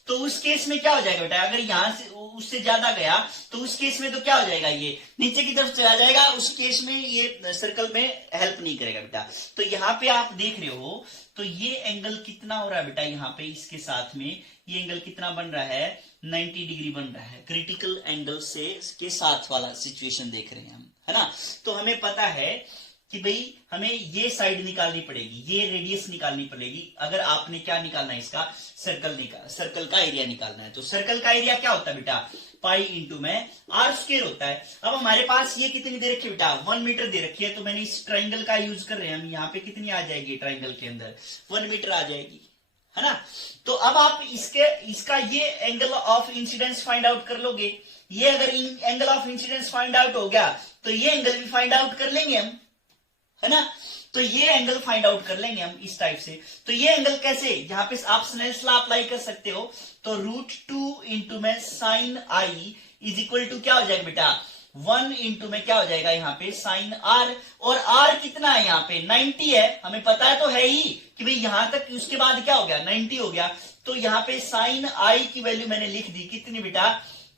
तो उस केस में क्या हो जाएगा बेटा, अगर यहां से उससे ज्यादा गया तो उस केस में तो क्या हो जाएगा, ये नीचे की तरफ चला जाएगा, उस केस में ये सर्कल में हेल्प नहीं करेगा बेटा। तो यहाँ पे आप देख रहे हो, तो ये एंगल कितना हो रहा है बेटा, यहाँ पे इसके साथ में ये एंगल कितना बन रहा है, 90 डिग्री बन रहा है, क्रिटिकल एंगल से के साथ वाला सिचुएशन देख रहे हैं हम, है ना। तो हमें पता है कि भाई हमें ये साइड निकालनी पड़ेगी, ये रेडियस निकालनी पड़ेगी, अगर आपने क्या निकालना है, इसका सर्कल का एरिया निकालना है। तो सर्कल का एरिया क्या होता है बेटा, पाई इंटू में आर स्क्वायर होता है। अब हमारे पास ये कितनी दे रखी है बेटा, 1 मीटर दे रखी है, तो मैंने इस ट्राइंगल का यूज कर रहे हैं हम, यहाँ पे कितनी आ जाएगी ट्राइंगल के अंदर, 1 मीटर आ जाएगी, है ना। तो अब आप इसका ये angle of incidence find out कर लोगे। ये अगर angle of incidence find out हो गया तो ये एंगल भी फाइंड आउट कर लेंगे हम, है ना। तो ये एंगल फाइंड आउट कर लेंगे हम इस टाइप से। तो ये एंगल कैसे, यहाँ पे आप स्नेल्स लॉ अप्लाई कर सकते हो, तो √2 इंटू में sine I is equal to क्या हो जाएगा बेटा, 1 इंटू में क्या हो जाएगा यहाँ पे साइन आर, और आर कितना है यहाँ पे 90 है, हमें पता है तो है ही कि भाई यहां तक, उसके बाद क्या हो गया 90 हो गया। तो यहाँ पे साइन आई की वैल्यू मैंने लिख दी कितनी बेटा,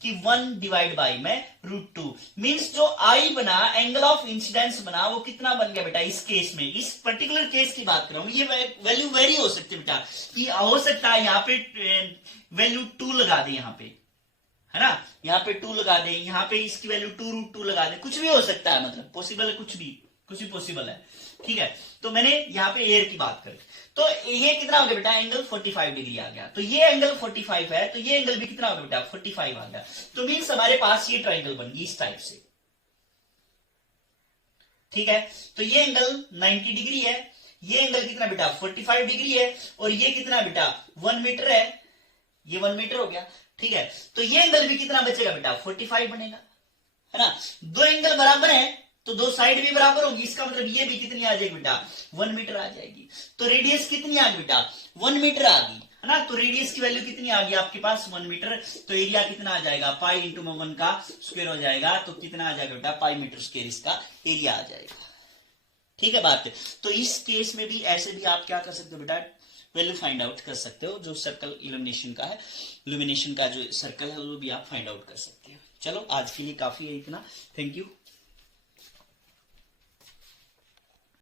कि 1 डिवाइड बाई में √2 मींस जो आई बना, एंगल ऑफ इंसिडेंस बना, वो कितना बन गया बेटा इस केस में, इस पर्टिकुलर केस की बात कर रहा हूं। ये वैल्यू वेरी हो सकती है बेटा, कि हो सकता है यहाँ पे वैल्यू 2 लगा दे, यहाँ पे है ना, यहाँ पे 2 लगा दे, यहाँ पे इसकी वैल्यू 2 √2 लगा दे, कुछ भी हो सकता है, मतलब पॉसिबल है, कुछ भी पॉसिबल है। ठीक है, तो मैंने यहाँ पे एयर की बात करी, तो ये कितना हो गया बेटा, एंगल 45 डिग्री आ गया। तो ये एंगल 45 है, तो ये एंगल भी कितना हो गया बेटा, 45 आ गया। तो मीन्स हमारे पास ये ट्राइंगल बन गई इस टाइप से। ठीक है, तो ये एंगल 90 डिग्री है, ये एंगल कितना बेटा 45 डिग्री है, और ये कितना बेटा 1 मीटर है, ये 1 मीटर हो गया। ठीक है, तो ये एंगल भी कितना बचेगा बेटा 45 बनेगा, है ना। दो एंगल बराबर है तो दो साइड भी बराबर होगी, इसका मतलब ये भी कितनी आ जाएगी बेटा 1 मीटर आ जाएगी। तो रेडियस कितनी आ गई बेटा 1 मीटर आ गई, है ना। तो रेडियस की वैल्यू कितनी आ गई आपके पास 1 मीटर, तो एरिया कितना आ जाएगा पाई इंटू 1 का स्क्वायर हो जाएगा, तो कितना आ जाएगा बेटा पाई मीटर स्क्वायर इसका एरिया आ जाएगा। ठीक है बात। तो इस केस में भी ऐसे भी आप क्या कर सकते हो बेटा, वैल्यू फाइंड आउट कर सकते हो, जो सर्कल इल्यूमिनेशन का है, इल्यूमिनेशन का जो सर्कल है वो भी आप फाइंड आउट कर सकते हो। चलो आज के लिए काफी है इतना, थैंक यू।